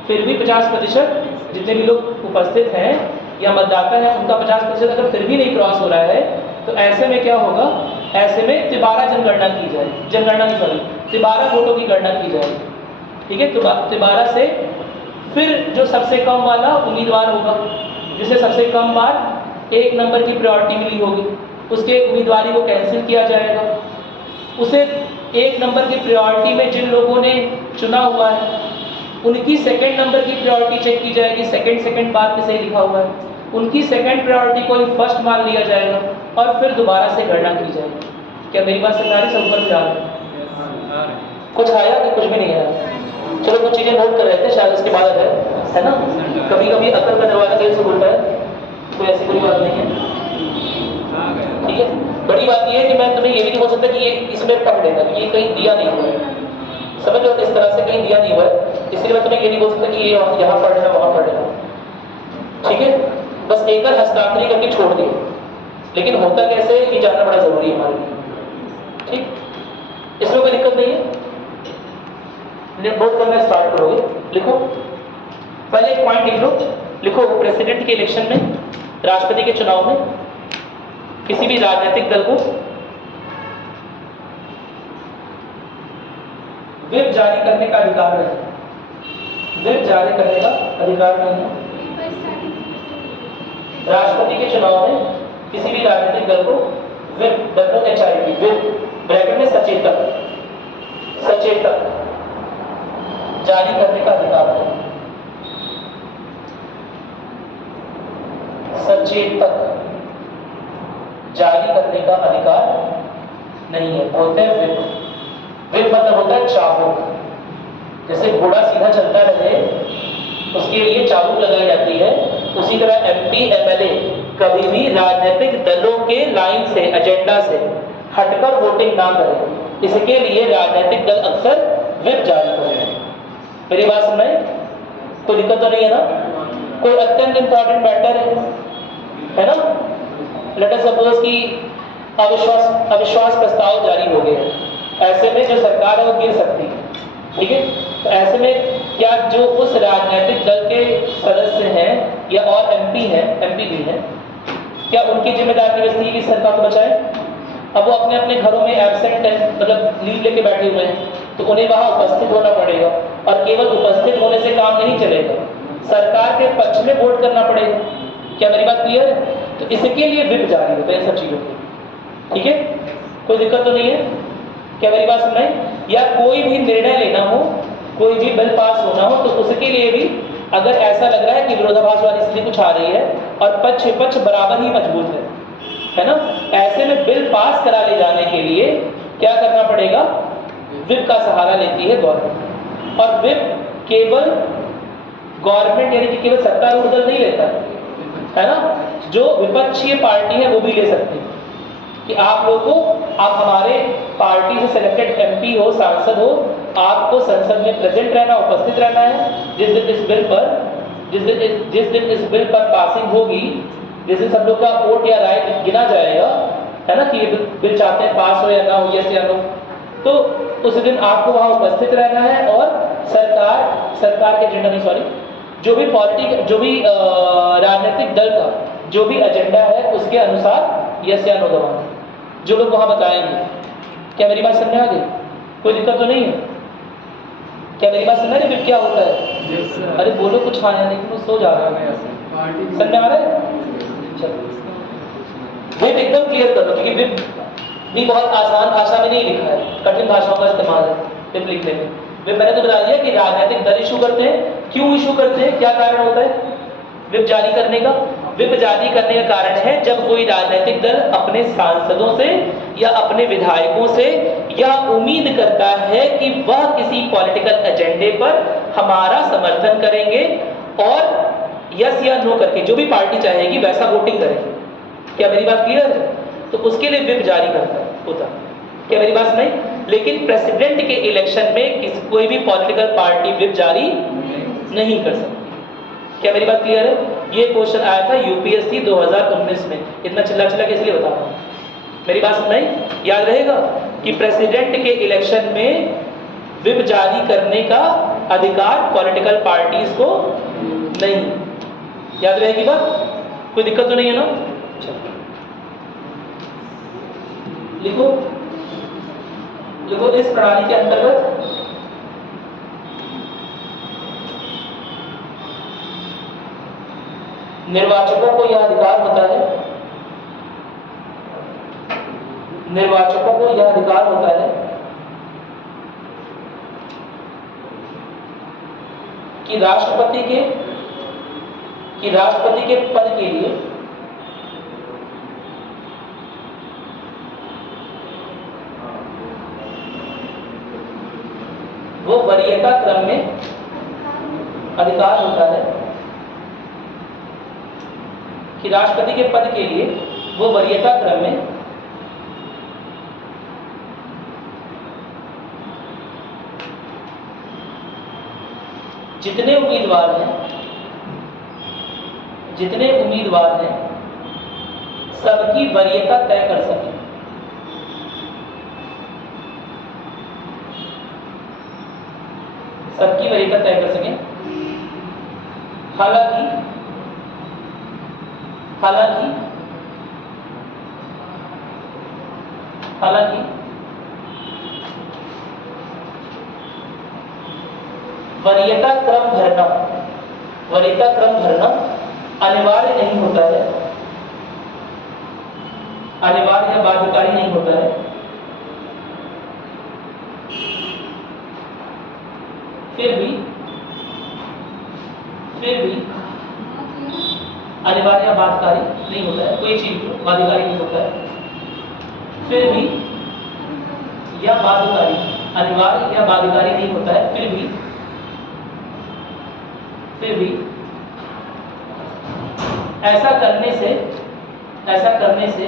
फिर भी 50% जितने भी लोग उपस्थित हैं या मतदाता हैं उनका 50% अगर फिर भी नहीं क्रॉस हो रहा है, तो ऐसे में क्या होगा, ऐसे में तिबारा जनगणना की जाएगी, जनगणना नहीं सॉरी तिबारा वोटों की गणना की जाएगी, ठीक है। तो तिबारा से फिर जो सबसे कम वाला उम्मीदवार होगा, जिसे सबसे कम बार 1 नंबर की प्रायोरिटी मिली होगी, उसके उम्मीदवारी को कैंसिल किया जाएगा। उसे 1 नंबर की प्रायोरिटी में जिन लोगों ने चुना हुआ है उनकी सेकंड नंबर की प्रायोरिटी चेक की जाएगी, सेकंड बार पे सही लिखा हुआ है, उनकी सेकंड प्रायोरिटी को ही फर्स्ट मान लिया जाएगा और फिर दोबारा से गणना की जाएगी। क्या मेरी बात समझ आ रही? सब ऊपर से आ रही? कुछ आया कि कुछ भी नहीं आया? चलो कुछ चीज़ें नोट कर रहे थे, शायद उसके बाद है ना। कभी कभी अकल का दरवाजा देर से खुलता है, कोई ऐसी कोई बात नहीं है, ठीक है। बड़ी बात यह है कि मैं तुम्हें ये भी नहीं बोल सकता कि ये इसमें पढ़ लेना, ये कहीं दिया नहीं हुआ है, समझ लो, इस तरह से कहीं दिया नहीं हुआ है, इसलिए मैं तुम्हें ये नहीं बोल सकता कि ये यहाँ पढ़ लेना वहाँ पढ़ लेना, ठीक है। बस एक बार हस्तांतरित करके छोड़ दिए, लेकिन होता कैसे ये जानना बड़ा जरूरी है हमारे लिए, ठीक। इसमें कोई दिक्कत नहीं है, नोट करना स्टार्ट करोगे, लिखो पहले एक पॉइंट लिख लो, लिखो प्रेसिडेंट के इलेक्शन में, राष्ट्रपति के चुनाव में किसी भी राजनीतिक दल को व्हिप जारी करने का अधिकार नहीं, व्हिप जारी करने का अधिकार नहीं है। राष्ट्रपति के चुनाव में किसी भी राजनीतिक दल को व्हिप, WHIP, व्हिप ब्रैकेट में सचेतक, सचेतक जारी करने का अधिकार है, सचेतक जारी करने का अधिकार नहीं है, बोलते हैं व्हिप। व्हिप मतलब होता है चाबुक, जैसे घोड़ा सीधा चलता रहे उसके लिए चाबुक लगाई जाती है, उसी तरह MP MLA कभी भी राजनीतिक दलों के लाइन से, एजेंडा से हटकर वोटिंग ना करें, इसके लिए राजनीतिक दल अक्सर व्हिप जारी करते हैं। मेरी बात सुन रहे हैं? कोई दिक्कत तो नहीं है ना? कोई अत्यंत इंपॉर्टेंट मैटर है ना, लेट अस सपोज कि अविश्वास प्रस्ताव जारी हो गया, ऐसे में जो सरकार है वो गिर सकती है, ठीक है। तो ऐसे में क्या जो उस राजनीतिक दल के सदस्य हैं या और MP भी हैं, क्या उनकी जिम्मेदारी बचती है कि सरकार को बचाएं? अब वो अपने अपने घरों में एब्सेंट है, मतलब लीव लेके बैठे हुए हैं, तो उन्हें वहां उपस्थित होना पड़ेगा, और केवल उपस्थित होने से काम नहीं चलेगा, सरकार के पक्ष में वोट करना पड़ेगा। क्या मेरी बात क्लियर है? तो इसके लिए व्हिप जारी होता है इन सब चीजों की, ठीक है। कोई दिक्कत तो नहीं है? क्या मेरी बात सुन रहे हैं? या कोई भी निर्णय लेना हो, कोई भी बिल पास होना हो, तो उसके लिए भी अगर ऐसा लग रहा है कि विरोधाभास वाली स्थिति कुछ आ रही है और पक्ष बराबर ही मजबूत है ना, ऐसे में बिल पास करा ले जाने के लिए क्या करना पड़ेगा? व्हिप का सहारा लेती है गवर्नमेंट, और व्हिप केवल गवर्नमेंट यानी कि केवल सत्तारूढ़ दल नहीं लेता है ना, जो विपक्षीय पार्टी है वो भी ले सकती है कि आप लोगों को, आप हमारे पार्टी से सिलेक्टेड MP हो, सांसद हो, आपको संसद में प्रेजेंट रहना, उपस्थित रहना है। जिस दिन इस बिल पर पासिंग होगी, जिस दिन सब लोग का वोट या राय गिना जाएगा, है ना, कि ये बिल चाहते हैं पास हो या ना हो, यस या नो, तो उस दिन आपको वहां उपस्थित रहना है और सरकार के एजेंडा नहीं, सॉरी, जो भी राजनीतिक दल का जो भी एजेंडा है उसके अनुसार यस या नो दबाना, जो लोग वहां बताएंगे। क्या मेरी बात समझ में आ गई? कोई दिक्कत तो नहीं है? क्या मेरी बात समझ में आ रही? क्या होता है? अरे बोलो कुछ आया, लेकिन वो सो जा रहा है, समझ में आ रहा है? व्हिप एकदम क्लियर कर लो, क्योंकि व्हिप भी बहुत आसान भाषा में नहीं लिखा है, कठिन भाषाओं का इस्तेमाल है व्हिप लिखने में। वे मैंने तो बता दिया कि राजनीतिक दल इशू करते हैं। क्यों इशू करते हैं, क्या कारण होता है विप जारी करने का? विप जारी करने का कारण है जब कोई राजनीतिक दल अपने सांसदों से या अपने विधायकों से यह उम्मीद करता है कि वह किसी पॉलिटिकल एजेंडे पर हमारा समर्थन करेंगे और यस या नो करके जो भी पार्टी चाहेगी वैसा वोटिंग करेंगे। क्या मेरी बात क्लियर है? तो उसके लिए विप जारी करता होता है। क्या मेरी बात नहीं? लेकिन प्रेसिडेंट के इलेक्शन में कोई भी पॉलिटिकल पार्टी विप जारी नहीं कर सकती। क्या मेरी बात क्लियर है? ये क्वेश्चन आया था यूपीएससी 2019 में। इतना चिल्ला चिल्ला किस लिए बता रहा हूं? मेरी बात नहीं याद रहेगा कि प्रेसिडेंट के इलेक्शन में विप जारी करने का अधिकार पॉलिटिकल पार्टीज को नहीं। याद रहेगी बात? कोई दिक्कत तो नहीं है ना? लिखो लिखो इस प्रणाली के अंतर्गत निर्वाचकों को यह अधिकार होता है, निर्वाचकों को यह अधिकार होता है कि राष्ट्रपति के पद के लिए वो वरीयता क्रम में अधिकार होता है कि राष्ट्रपति के पद के लिए वो वरीयता क्रम में जितने उम्मीदवार हैं सबकी वरीयता तय कर सके। सबकी वरीयता तय कर सके। हालांकि वरीयता क्रम भरना अनिवार्य नहीं होता है, अनिवार्य या बाध्यकारी नहीं होता है। फिर भी अनिवार्य या बाध्यकारी नहीं होता है, कोई चीज बाध्यकारी नहीं होता है। फिर भी या बाध्यकारी, अनिवार्य या बाध्यकारी नहीं होता है। फिर भी ऐसा करने से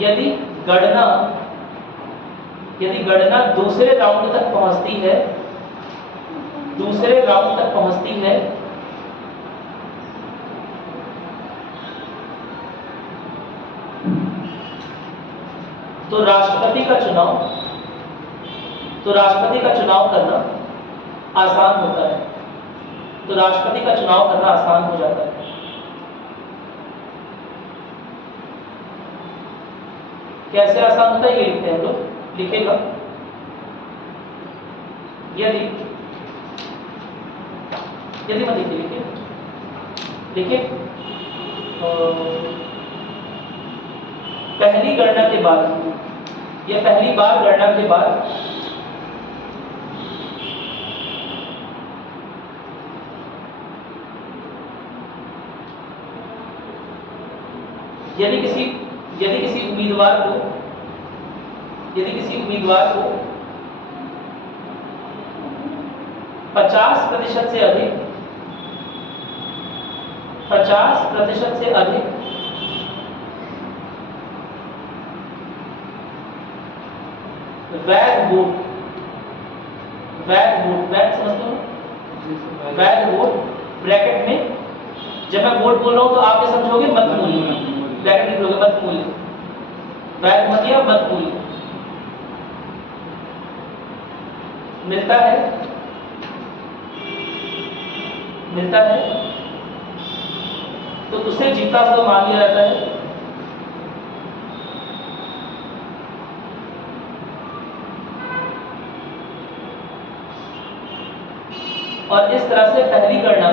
यदि गणना दूसरे राउंड तक पहुंचती है तो राष्ट्रपति का चुनाव करना आसान होता है। तो राष्ट्रपति का चुनाव करना आसान हो जाता है। कैसे आसान होता है ये लिखते हैं तो लिखेगा यदि मत लिखिए पहली गणना के बाद या पहली बार गणना के बाद यदि किसी उम्मीदवार को 50% से अधिक वैध वोट समझते हो? वैध वोट ब्रैकेट में जब मैं वोट बोल रहा हूं तो आप ये समझोगे मत मूल्य, ब्रैकेट में लिखोगे मत मूल्य, वैध मत या मत मूल्य मिलता है तो उसे जीता हुआ मान लिया जाता है। और इस तरह से पहली गणना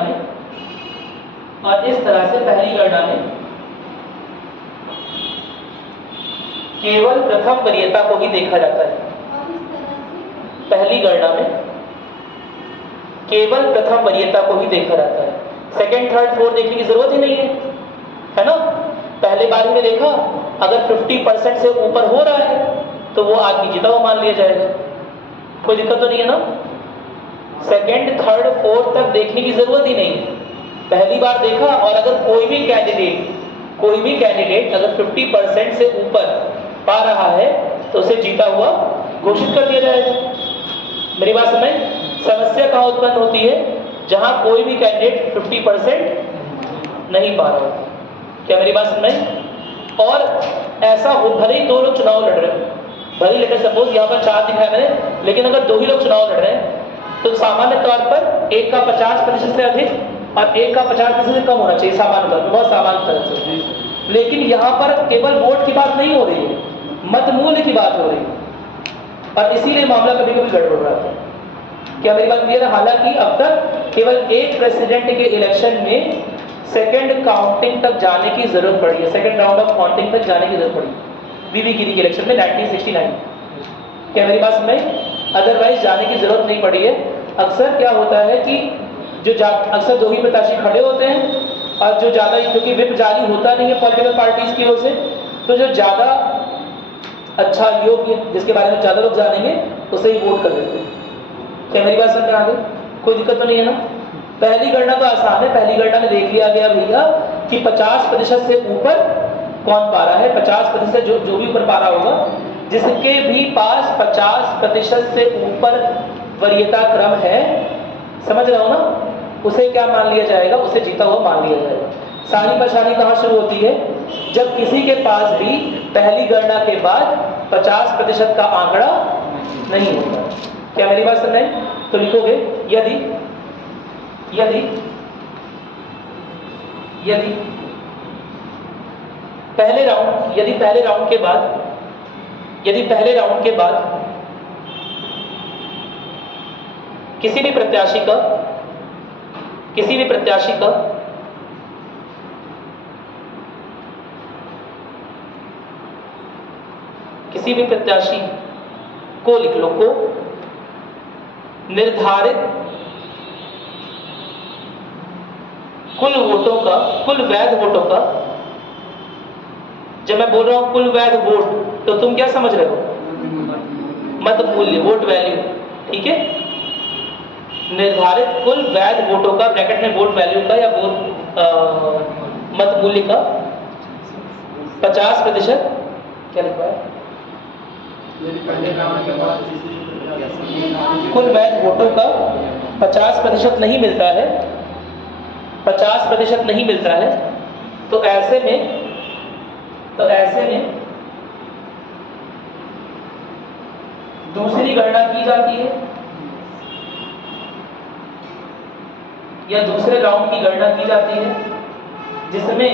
में केवल प्रथम वरीयता को ही देखा जाता है। पहली गणना में केवल प्रथम वरीयता को ही देखा जाता है, सेकंड थर्ड फोर्थ देखने की जरूरत ही नहीं है ना। पहले बारी में देखा, अगर 50% से ऊपर हो रहा है तो वो आदमी जीता हुआ मान लिया जाएगा, कोई दिक्कत तो नहीं है ना। सेकंड थर्ड फोर्थ तक देखने की जरूरत ही नहीं है, पहली बार देखा और अगर कोई भी कैंडिडेट अगर 50% से ऊपर पा रहा है तो उसे जीता हुआ घोषित कर दिया जाएगा। मेरी बात समझ? समस्या कहाँ उत्पन्न होती है? जहां कोई भी कैंडिडेट 50% नहीं पा रहा है। क्या मेरी बात समझ? और ऐसा हो, भले ही दो लोग चुनाव लड़ रहे हैं, भले ही सपोज यहाँ पर 4 दिखाया मैंने, लेकिन अगर 2 ही लोग चुनाव लड़ रहे हैं तो सामान्य तौर पर एक का 50% से अधिक और एक का 50% से कम होना चाहिए, सामान्य तौर पर, बहुत सामान्य तरह से। लेकिन यहाँ पर केवल वोट की बात नहीं हो रही है, मत मूल्य की बात हो रही है, और इसीलिए मामला कभी कभी गड़बड़ रहा है। क्या मेरी बात क्लियर है? हालांकि अब तक केवल एक प्रेसिडेंट के इलेक्शन में सेकंड काउंटिंग तक जाने की जरूरत पड़ी है, सेकंड राउंड ऑफ काउंटिंग तक जाने की जरूरत पड़ी वीवी गिरी के इलेक्शन में 1969। क्या मेरी बात समझ? अदरवाइज जाने की जरूरत नहीं पड़ी है। अक्सर क्या होता है कि अक्सर 2 ही प्रत्याशी खड़े होते हैं और जो ज़्यादा, क्योंकि विप जारी होता नहीं है पॉलिटिकल पार्टीज की ओर से, तो जो ज़्यादा अच्छा योग्य, जिसके बारे में ज़्यादा लोग जानेंगे उसे ही वोट कर देते हैं। क्या मेरी बात समझ में आ गई? कोई दिक्कत तो नहीं है ना। पहली गणना तो आसान है, पहली गणना में देख लिया गया भैया कि 50% से ऊपर कौन पा रहा है, 50% जो भी ऊपर पा रहा होगा, जिसके भी पास 50% से ऊपर वरीयता क्रम है, समझ रहा हो ना, उसे क्या मान लिया जाएगा? उसे जीता हुआ मान लिया जाएगा। सारी परेशानी कहाँ शुरू होती है? जब किसी के पास भी पहली गणना के बाद 50% का आंकड़ा नहीं होता। क्या मेरी बात समझ में? तो लिखोगे यदि यदि यदि पहले राउंड के बाद किसी भी प्रत्याशी का को लिख लो, को निर्धारित कुल वैध वोटों का, जब मैं बोल रहा हूं कुल वैध वोट तो तुम क्या समझ रहे हो? मत मूल्य, वोट वैल्यू, ठीक है। निर्धारित कुल वैध वोटों का, ब्रैकेट में वोट वैल्यू का या मत मूल्य का 50%, क्या लिखा है? कुल वैध वोटों का 50% नहीं मिलता है, 50% नहीं मिलता है, तो ऐसे में दूसरी गणना की जाती है या दूसरे राउंड की गणना की जाती है, जिसमें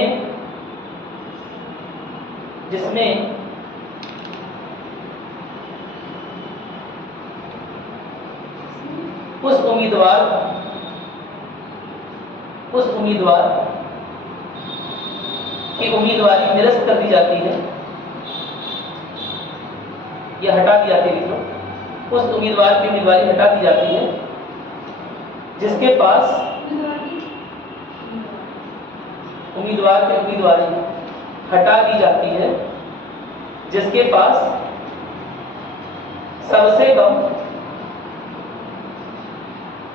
उस उम्मीदवार की उम्मीदवारी निरस्त कर दी जाती है या हटा दी जाती है। उस उम्मीदवार की उम्मीदवारी हटा दी जाती है जिसके पास उम्मीदवार की उम्मीदवारी हटा दी जाती है जिसके पास सबसे कम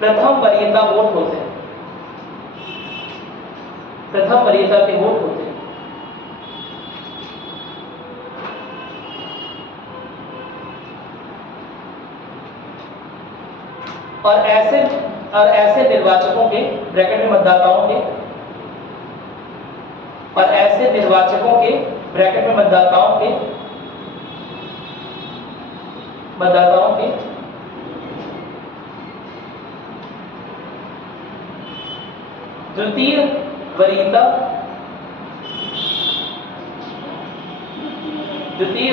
प्रथम वरीयता वोट होते हैं, प्रथम वरीयता के वोट होते हैं। और ऐसे निर्वाचकों के, ब्रैकेट में मतदाताओं के, और ऐसे निर्वाचकों के, ब्रैकेट में मतदाताओं के द्वितीय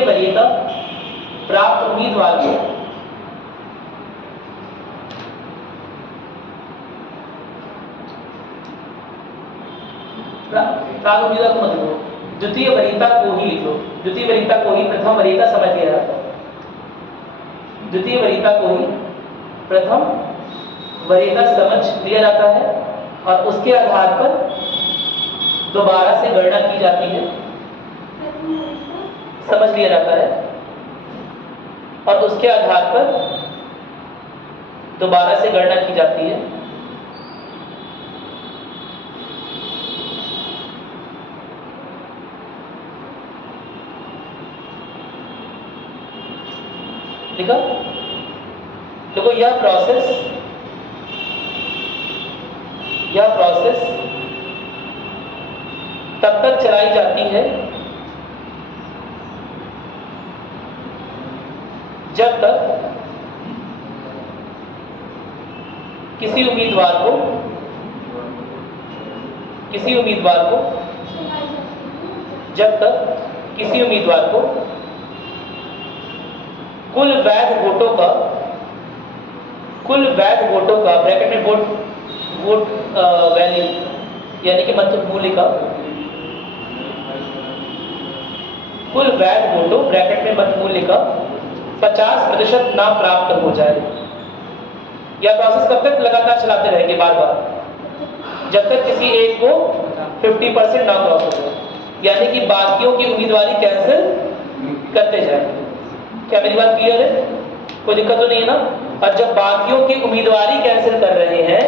वरीयता प्राप्त उम्मीदवार को प्राप्त उम्मीदवार को मत लो, द्वितीय वरीयता को ही लिख लो, द्वितीय वरीयता को ही प्रथम वरीयता समझ लिया जाता है, द्वितीय वरीयता को ही प्रथम वरीयता समझ लिया जाता है और उसके आधार पर दोबारा से गणना की जाती है, समझ लिया जाता है और उसके आधार पर दोबारा से गणना की जाती है। देखो देखो यह प्रोसेस तब तक चलाई जाती है जब तक किसी उम्मीदवार को कुल वैध वोटों का ब्रैकेट में वोट वैल्यू यानी कि मतलब मूल्य का कुल वैध वोटों ब्रैकेट में मत मूल्य का 50% ना प्राप्त हो जाए। यह प्रोसेस कब तक लगातार चलाते रहेंगे? बार बार, जब तक किसी एक को 50% ना प्राप्त हो जाए, यानी कि बाकियों की उम्मीदवारी कैंसिल करते जाए। क्या मेरी बात क्लियर है? कोई दिक्कत तो नहीं है ना? और जब बाकियों की उम्मीदवारी कैंसिल कर रहे हैं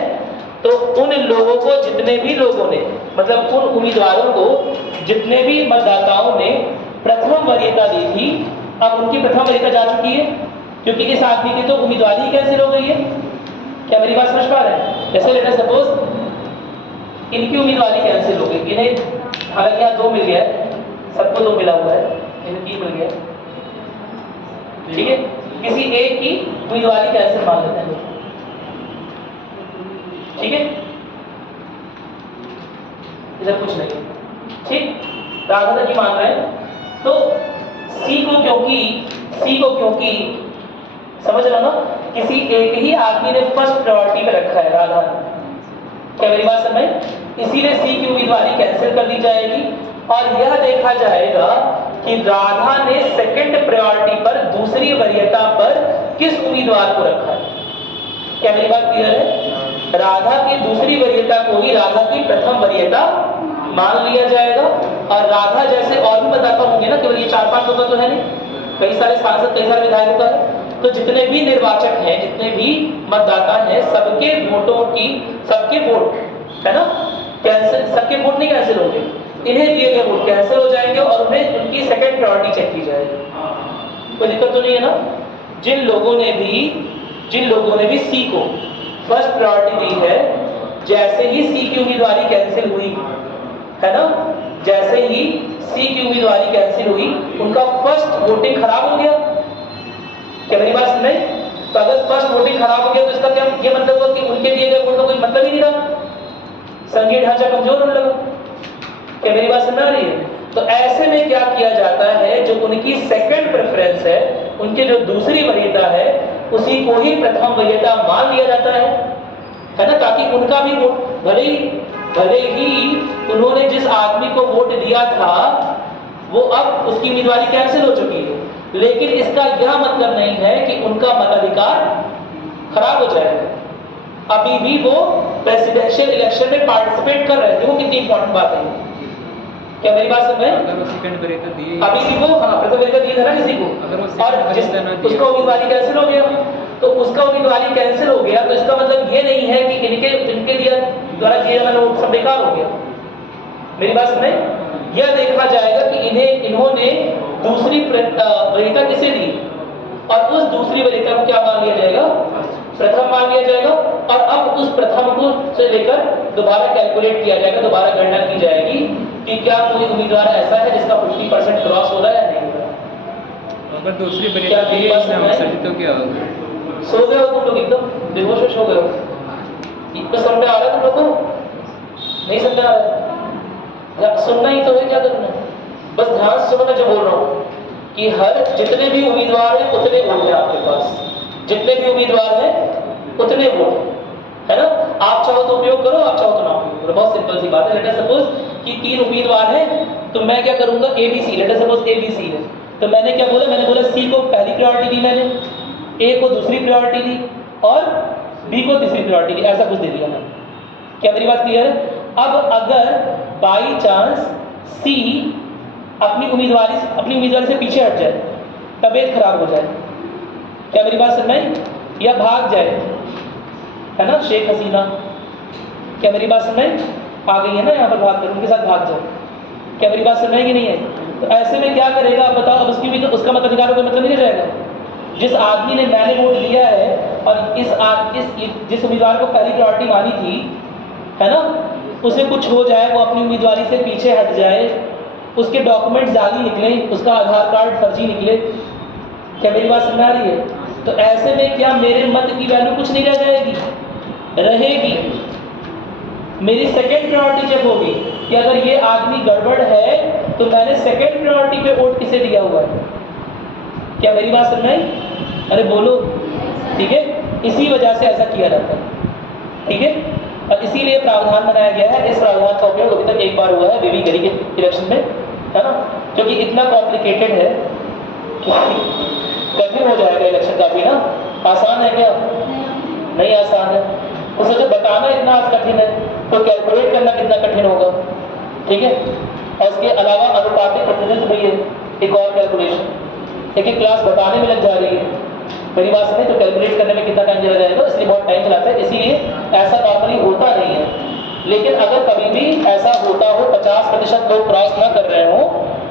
तो उन लोगों को, जितने भी लोगों ने, मतलब उन उम्मीदवारों को जितने भी मतदाताओं ने प्रथम वरीयता दी थी, अब उनकी प्रथम वरीयता जा चुकी है, क्योंकि इस आदमी की तो उम्मीदवारी कैंसिल हो गई है। क्या मेरी बात समझ पा रहे हैं? जैसे लेटर सपोज इनकी उम्मीदवारी कैंसिल हो गई, इन्हें हालांकि यहाँ 2 मिल गया है, सबको 2 मिला हुआ है, इन्हें 3 मिल गया, ठीक है। किसी एक की उम्मीदवारी कैंसिल मान लेते हैं, ठीक है, इधर कुछ नहीं, ठीक। राधा जी मान रहे हैं तो सी को क्योंकि समझ रहा ना, किसी एक ही आदमी ने फर्स्ट प्रायोरिटी पे रखा है, राधा। क्या मेरी बात समझ? इसीलिए सी की उम्मीदवारी कैंसिल कर दी जाएगी और यह देखा जाएगा कि राधा ने सेकंड प्रायोरिटी पर, दूसरी वरीयता पर किस उम्मीदवार को रखा है। क्या मेरी बात क्लियर है? राधा की दूसरी वरीयता को ही राधा की प्रथम वरीयता मान लिया जाएगा और राधा जैसे और भी मतदाता होंगे ना, केवल ये 4-5 लोग तो है नहीं, कई सारे सांसद, कई सारे विधायकों का है, तो जितने भी निर्वाचक हैं, जितने भी मतदाता हैं, सबके वोट है ना कैंसिल, सबके वोट नहीं कैंसिल होंगे, इन्हें दिए गए वोट कैंसिल हो जाएंगे और उन्हें उनकी सेकंड प्रायोरिटी चेक की जाएगी। कोई दिक्कत तो नहीं है ना? जिन लोगों ने भी सी को फर्स्ट प्रायोरिटी दी है, जैसे ही सी की उम्मीदवारी कैंसिल हुई है ना, जैसे ही सी की उम्मीदवारी कैंसिल हुई, उनका फर्स्ट वोटिंग खराब हो गया। क्या मेरी बात सुन? तो अगर फर्स्ट वोटिंग खराब हो गया तो इसका क्या ये मतलब हुआ कि उनके दिए गए वोट का कोई मतलब ही नहीं रहा, संघीय ढांचा कमजोर होने लगा। क्या मेरी बात सुन रही है? तो ऐसे में क्या किया जाता है, जो उनकी सेकंड प्रेफरेंस है, उनके जो दूसरी वरीयता है, उसी को ही प्रथम वरीयता मान लिया जाता है ना, ताकि उनका भी वोट, भले ही उन्होंने जिस आदमी को वोट दिया था वो अब उसकी उम्मीदवारी कैंसिल हो चुकी है, लेकिन इसका यह मतलब नहीं है कि उनका मताधिकार खराब हो जाएगा। अभी भी वो प्रेसिडेंशियल इलेक्शन में पार्टिसिपेट कर रहे थे। वो कितनी इंपॉर्टेंट बात है। क्या मेरी बात समझ? अभी भी वो प्रथम वरीयता दी था ना किसी को, और उसका उम्मीदवारी कैंसिल हो गया, तो उसका उम्मीदवारी कैंसिल हो गया, तो इसका मतलब ये नहीं है कि इनके द्वारा किया जाना वोट सब बेकार हो गया। मेरी बात सुने? यह देखा जाएगा कि इन्होंने दूसरी वरीयता किसे दी और उस दूसरी वरीयता को क्या मान लिया जाएगा? प्रथम मान लिया जाएगा। और अब उस प्रथम को से लेकर दोबारा कैलकुलेट किया जाएगा, दोबारा गणना की जाएगी कि क्या कोई उम्मीदवार ऐसा है जिसका 50% क्रॉस हो रहा है या नहीं हो रहा। अगर दूसरी वरीयता दी तो क्या होगा? सो गए हो तुम लोग, एकदम बेहोश हो गए हो। इतना समझ में आ रहा है तुम लोग को? नहीं समझ आ रहा है? सुनना ही तो है, क्या करना है? बस ध्यान से सुनना जो बोल रहा हूँ कि जितने भी उम्मीदवार हैं उतने वोट हैं आपके पास, जितने भी उम्मीदवार हैं उतने वोट है ना। आप चाहो तो उपयोग करो, आप चाहो तो ना उपयोग करो। बहुत सिंपल सी बात है। लेट अस सपोज कि 3 उम्मीदवार हैं तो मैं क्या करूंगा, ABC, let us suppose ABC है, तो मैंने क्या बोला, मैंने बोला C को पहली प्रायोरिटी दी, मैंने A को दूसरी प्रायोरिटी दी और B को तीसरी प्रायोरिटी दी, ऐसा कुछ दे दिया मैंने। क्या मेरी बात क्लियर है? अब अगर बाई चांस C अपनी उम्मीदवारी से पीछे हट जाए, तबीयत खराब हो जाए, क्या मेरी बात समझ में, या भाग जाए, है ना, शेख हसीना, क्या मेरी बात समझ में आ गई है ना, यहाँ पर बात करूँ, उनके साथ भाग जाए, क्या मेरी बात समझ में कि नहीं है? तो ऐसे में क्या करेगा आप बताओ, अब उसकी भी तो उसका मताधिकार कोई मतलब नहीं रहेगा। जिस आदमी ने मैंने वोट दिया है और जिस उम्मीदवार को पहली प्रायोरिटी मानी थी, है ना, उसे कुछ हो जाए, वो अपनी उम्मीदवारी से पीछे हट जाए, उसके डॉक्यूमेंट जाली निकले, उसका आधार कार्ड फर्जी निकले, क्या मेरी बात समझ आ रही है? तो ऐसे में क्या मेरे मत की वैल्यू कुछ नहीं रह जाएगी? रहेगी। मेरी सेकंड प्रायोरिटी चेक होगी कि अगर ये आदमी गड़बड़ है तो मैंने सेकंड प्रायोरिटी पे वोट किसे दिया हुआ है। क्या मेरी बात समझ में? अरे बोलो, ठीक है, इसी वजह से ऐसा किया जाता है, ठीक है, और इसीलिए प्रावधान बनाया गया है। इस प्रावधान का उपयोग अभी तक एक बार हुआ है बीबी गरी के इलेक्शन में, है ना, क्योंकि इतना कॉम्प्लिकेटेड है कि कठिन हो जाएगा इलेक्शन काफी ना। आसान है क्या? नहीं आसान है। तो सोचो बताना इतना कठिन है तो कैलकुलेट करना कितना कठिन होगा, ठीक है। और इसके अलावा अनुपातिक प्रतिनिधित्व भी है, एक और कैलकुलेशन, एक क्लास बताने में लग जा रही है, मेरी बात सुने, तो कैलकुलेट करने में कितना टाइम चला जाएगा, इसलिए बहुत टाइम चलाता है। इसीलिए ऐसा नॉर्मली होता नहीं है, लेकिन अगर कभी भी ऐसा होता हो, 50% लोग क्रॉस ना कर रहे हो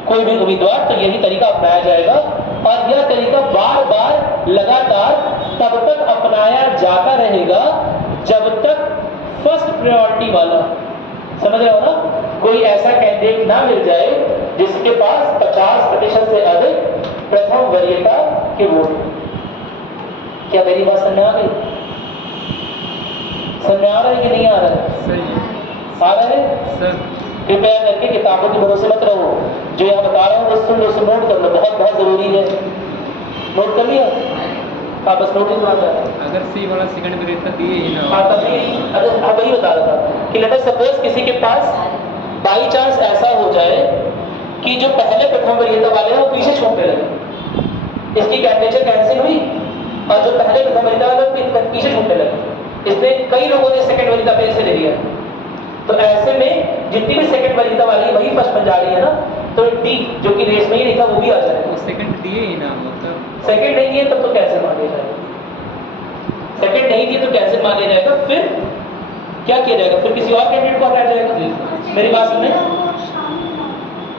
कोई भी उम्मीदवार, तो यही तरीका अपनाया जाएगा। और यह तरीका बार बार लगातार तब तक अपनाया जाता रहेगा जब तक फर्स्ट प्रायोरिटी वाला, समझ रहे हो ना, कोई ऐसा कैंडिडेट ना मिल जाए जिसके पास 50% से अधिक प्रथम वरीयता के वोट। क्या मेरी बात समझ आ गई? समझ आ रहा है कि नहीं आ रहा है? सही आ रहा है सर। कृपया करके किताबों के भरोसे मत रहो, जो यहाँ बता रहा हूँ वो सुन लो, उसे नोट कर लो, बहुत बहुत जरूरी है। नोट कर लिया? हाँ, बस नोट ही बात है। अगर सी वाला सेकंड वरीयता दिए ही ना, हाँ तभी, अरे हाँ वही बता रहा था कि लेट अस सपोज किसी के पास बाई चांस ऐसा हो जाए कि जो पहले प्रथम वरीयता वाले हैं वो पीछे छूटने लगे, इसकी कैंडिडेचर कैंसिल हुई और जो पहले प्रथम वरीयता वाले वो पीछे छूटने लगे, इसमें कई लोगों ने सेकंड वरीयता पे इसे ले लिया। तो ऐसे में जितनी भी सेकंड वरीयता वाली वही फर्स्ट बन जा रही है ना, तो डी जो कि रेस में ही नहीं था वो भी आ जाएगा। वो सेकंड दिए ही ना, मतलब सेकंड नहीं दिए तब तो कैंसिल मान लिया जाएगा, सेकंड नहीं दिए तो कैंसिल मान लिया जाएगा। फिर क्या किया जाएगा? फिर किसी और कैंडिडेट को हटाया जाएगा। मेरी बात सुन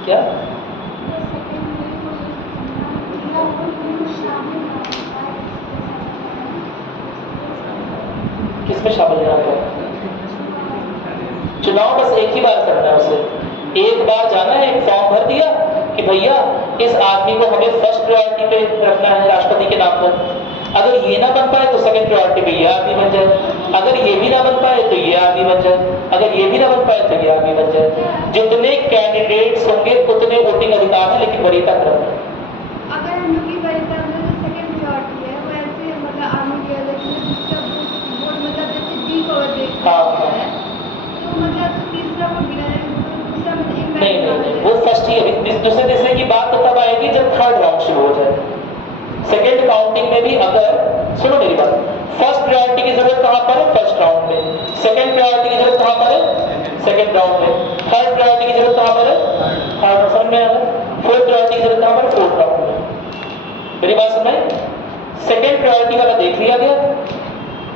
क्या? किसमें शामिल रहना है? चुनाव बस एक ही बार करना है उसे, एक बार जाना है, एक फॉर्म भर दिया कि भैया इस आदमी को हमें फर्स्ट प्रायोरिटी पे रखना है राष्ट्रपति के नाम पर। अगर ये ना बन पाए तो सेकंड प्रायोरिटी पे ये आदमी बन जाए, अगर ये भी ना बन पाए तो ये आदमी बन जाए, अगर ये भी ना बन पाए तो ये आदमी बन जाए। जितने कैंडिडेट्स होंगे उतने वोटिंग अधिकार है, लेकिन वरीयता क्रम है। अगर हम लोग की वरीयता में जो सेकंड प्रायोरिटी है वो ऐसे मतलब आने के अलग जिसका वोट मतलब जैसे डी को देखा हाँ। है तो मतलब तीसरा वोट गिना जाएगा, दूसरा मतलब एक नहीं, वो फर्स्ट ही है। दूसरे तीसरे की बात तो तब आएगी जब थर्ड राउंड शुरू हो जाए। सेकेंड काउंटिंग में भी अगर, सुनो मेरी बात, फर्स्ट प्रायोरिटी की जरूरत कहां पर है? फर्स्ट राउंड में। सेकेंड प्रायोरिटी की जरूरत कहां पर है? सेकेंड राउंड में। थर्ड प्रायोरिटी की जरूरत कहां पर है? Third round. समझ में आ रहा? फोर्थ प्रायोरिटी की जरूरत कहां पर? फोर्थ राउंड में। मेरी बात सुनाई? सेकेंड प्रायोरिटी वाला देख लिया गया,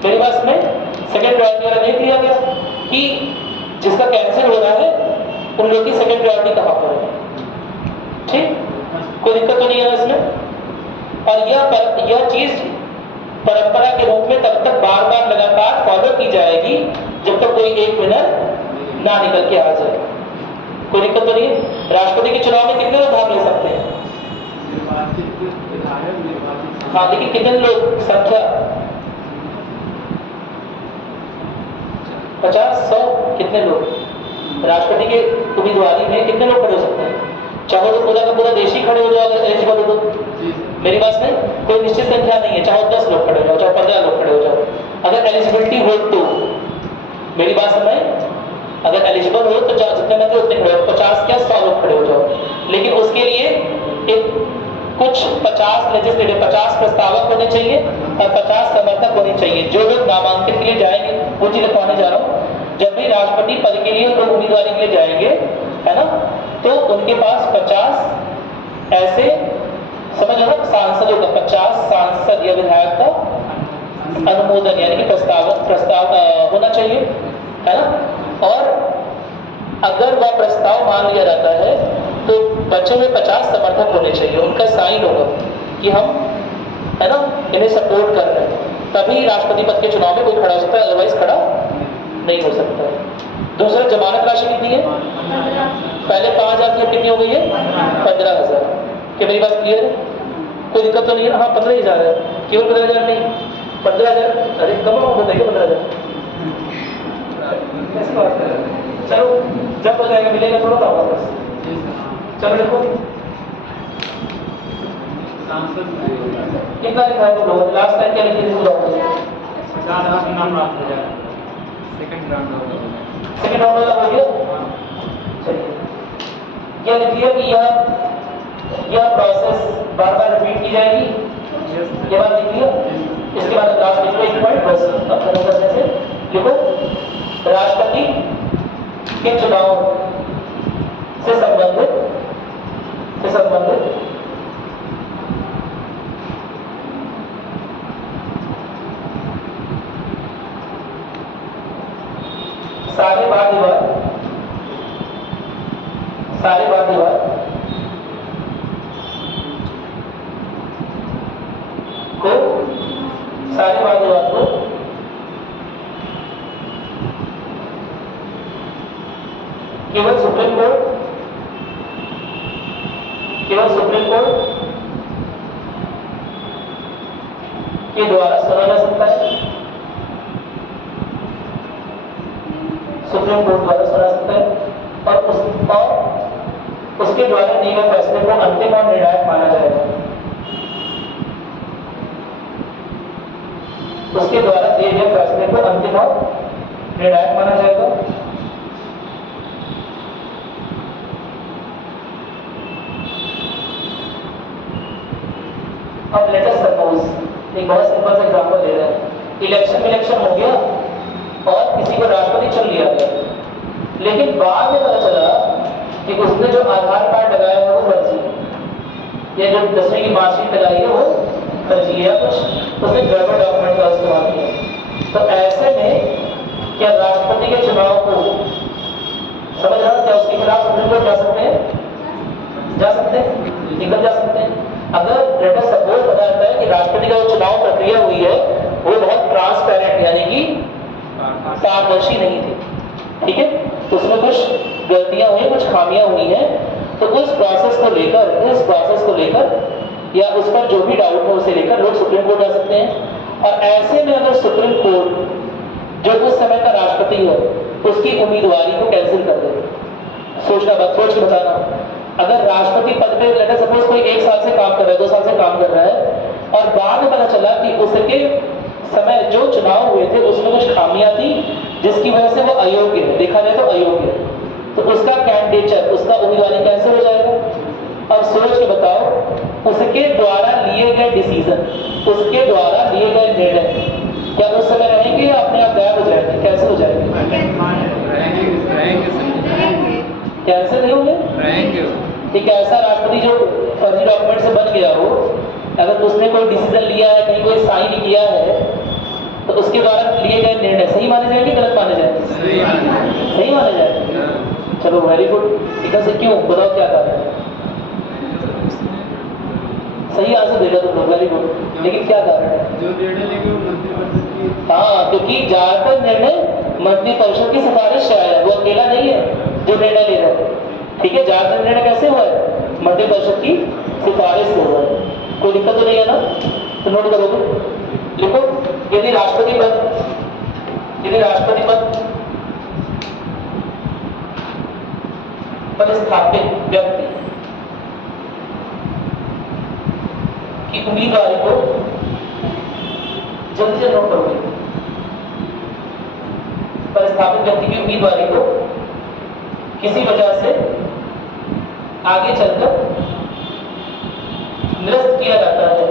मेरी बात सुनाई? सेकेंड प्रायोरिटी वाला देख लिया गया कि जिसका कैंसिल हो रहा है उन लोगों की सेकेंड प्रायोरिटी कहां पर है। ठीक, कोई दिक्कत तो नहीं है इसमें। और यह चीज परंपरा के रूप में तब तक बार बार लगातार फॉलो की जाएगी जब तक कोई एक विनर ना निकल के आ जाए। कोई दिक्कत तो नहीं है। राष्ट्रपति के चुनाव में कितने लोग भाग ले सकते हैं? हाँ, लेकिन कितने लोग? संख्या 50, 100, कितने लोग? राष्ट्रपति के उम्मीदवारी में कितने लोग खड़े हो सकते हैं? चाहे तो पूरा का पूरा देश ही खड़े हो जाओ अगर एलिजिबल हो तो। मेरी बात में कोई निश्चित संख्या नहीं है, चाहे 10 लोग खड़े हो जाओ, चाहे 15 लोग खड़े हो जाओ, अगर एलिजिबिलिटी हो तो। मेरी बात समझ? अगर एलिजिबल हो तो जितने मंत्री उतने खड़े हो, 50 क्या 100 लोग खड़े हो जाओ। लेकिन उसके लिए एक कुछ 50 लेजिस्लेटिव 50 प्रस्तावक होने चाहिए और 50 समर्थक होने चाहिए। जो लोग नामांकन के लिए जाएंगे, वो चीज लिखवाने जा रहा हूँ, जब भी राष्ट्रपति पद के लिए लोग उम्मीदवारी के लिए जाएंगे, है ना, तो उनके पास 50 ऐसे समझ लो ना सांसदों का 50 सांसद या विधायक का अनुमोदन यानी कि प्रस्ताव होना चाहिए, है ना। और अगर वह प्रस्ताव मान लिया जाता है तो बचे हुए 50 समर्थक होने चाहिए, उनका साइन होगा कि हम, है ना, इन्हें सपोर्ट कर रहे हैं, तभी राष्ट्रपति पद के चुनाव में कोई खड़ा हो सकता है, अदरवाइज खड़ा नहीं हो सकता है। दूसरा, जमानत राशि कितनी है? पहले 5,000 थी, अब कितनी हो गई है? 15,000। क्या मेरी बात क्लियर है? कोई दिक्कत तो नहीं है? हाँ, 15,000 है, केवल 15,000 नहीं, 15,000। अरे कम अमाउंट बताइए, 15,000 कैसी बात कर रहे हैं? चलो जब हो जाएगा मिलेगा थोड़ा सा वापस। चलो देखो कितना लिखा है तुम लोगों? लास्ट टाइम क्या लिखी थी? 50,000 नाम प्राप्त हो जाएगा। सेकंड राउंड वाला हो गया। चलिए, क्या लिखिए कि यह प्रोसेस बार बार रिपीट की जाएगी, ये बात लिखिए। इसके बाद लास्ट लिखो एक पॉइंट, बस अपना नोट करने से लिखो, राष्ट्रपति के चुनाव से संबंधित सारे वाद विवाद को केवल सुप्रीम कोर्ट के द्वारा सुना जा सकता है, सुप्रीम कोर्ट द्वारा सुना सकता है, और उसके द्वारा दिए गए फैसले को अंतिम और निर्णायक माना जाएगा। उसके द्वारा दिए गए फैसले को अंतिम और निर्णायक माना जाएगा। अब लेट अस सपोज एक बहुत सिंपल सा एग्जांपल ले रहे हैं। इलेक्शन हो गया और किसी को राष्ट्रपति चुन लिया गया, लेकिन बाद में पता चला कि उसने जो आधार कार्ड लगाया है वो फर्जी है, या जो 10वीं की मार्कशीट लगाई है वो फर्जी है, या कुछ उसने गड़बड़ डॉक्यूमेंट का इस्तेमाल किया। तो ऐसे में क्या राष्ट्रपति के चुनाव को समझ रहा है, क्या उसके खिलाफ सुप्रीम कोर्ट जा सकते हैं? जा सकते हैं, निकल जा सकते हैं। अगर लेटर सपोज पता चलता है कि राष्ट्रपति का जो चुनाव प्रक्रिया हुई है वो बहुत ट्रांसपेरेंट यानी कि पारदर्शी नहीं थी, ठीक है, उसमें कुछ गलतियां हुई, कुछ खामियां हुई हैं, तो उस प्रोसेस को लेकर या उस पर जो भी डाउट है उसे लेकर लोग सुप्रीम कोर्ट जा सकते हैं। और ऐसे में अगर सुप्रीम कोर्ट जो उस समय का राष्ट्रपति है उसकी उम्मीदवारी को कैंसिल कर दे, सोच के बताना। अगर राष्ट्रपति पद पे लेटर सपोज कोई 1 साल से काम कर रहा है, 2 साल से काम कर रहा है, और बाद में पता चला कि उसके समय जो चुनाव हुए थे उसमें कुछ खामियां थी जिसकी वजह से वो अयोग्य है, देखा जाए तो अयोग्य है, तो उसका कैंडिडेचर, उसका उम्मीदवारी कैंसिल हो जाएगा। अब सोच के बताओ, उसके द्वारा लिए गए डिसीजन, उसके द्वारा लिए गए निर्णय क्या उस समय रहेंगे या अपने आप गायब हो जाएंगे, कैसे हो जाएंगे? कैंसिल नहीं होंगे, रहेंगे। एक ऐसा राष्ट्रपति जो फर्जी डॉक्यूमेंट से बन गया हो, अगर उसने कोई डिसीजन लिया है, कहीं कोई साइन किया है, तो उसके द्वारा लिए गए निर्णय सही माने जाएंगे, गलत माने जाएंगे? सही माने जाएंगे। चलो वेरी गुड। इधर से क्यों बताओ, क्या कारण है? सही आंसर देगा तुम लोग, वेरी गुड। लेकिन क्या कारण है? जो निर्णय लेंगे वो मंत्रिपरिषद की, हाँ, क्योंकि ज्यादातर निर्णय मंत्रिपरिषद की सिफारिश से आया, वो अकेला नहीं है जो निर्णय ले रहा है, ठीक है। ज्यादातर निर्णय कैसे हुआ है? मंत्रिपरिषद की सिफारिश से हुआ है। कोई दिक्कत तो नहीं है ना? तो नोट करोगे, लिखो, यदि राष्ट्रपति पद पर स्थापित व्यक्ति की उम्मीदवारी को, जल्दी से नोट करोगे, पर स्थापित व्यक्ति की उम्मीदवारी को किसी वजह से आगे चलकर निरस्त किया जाता है,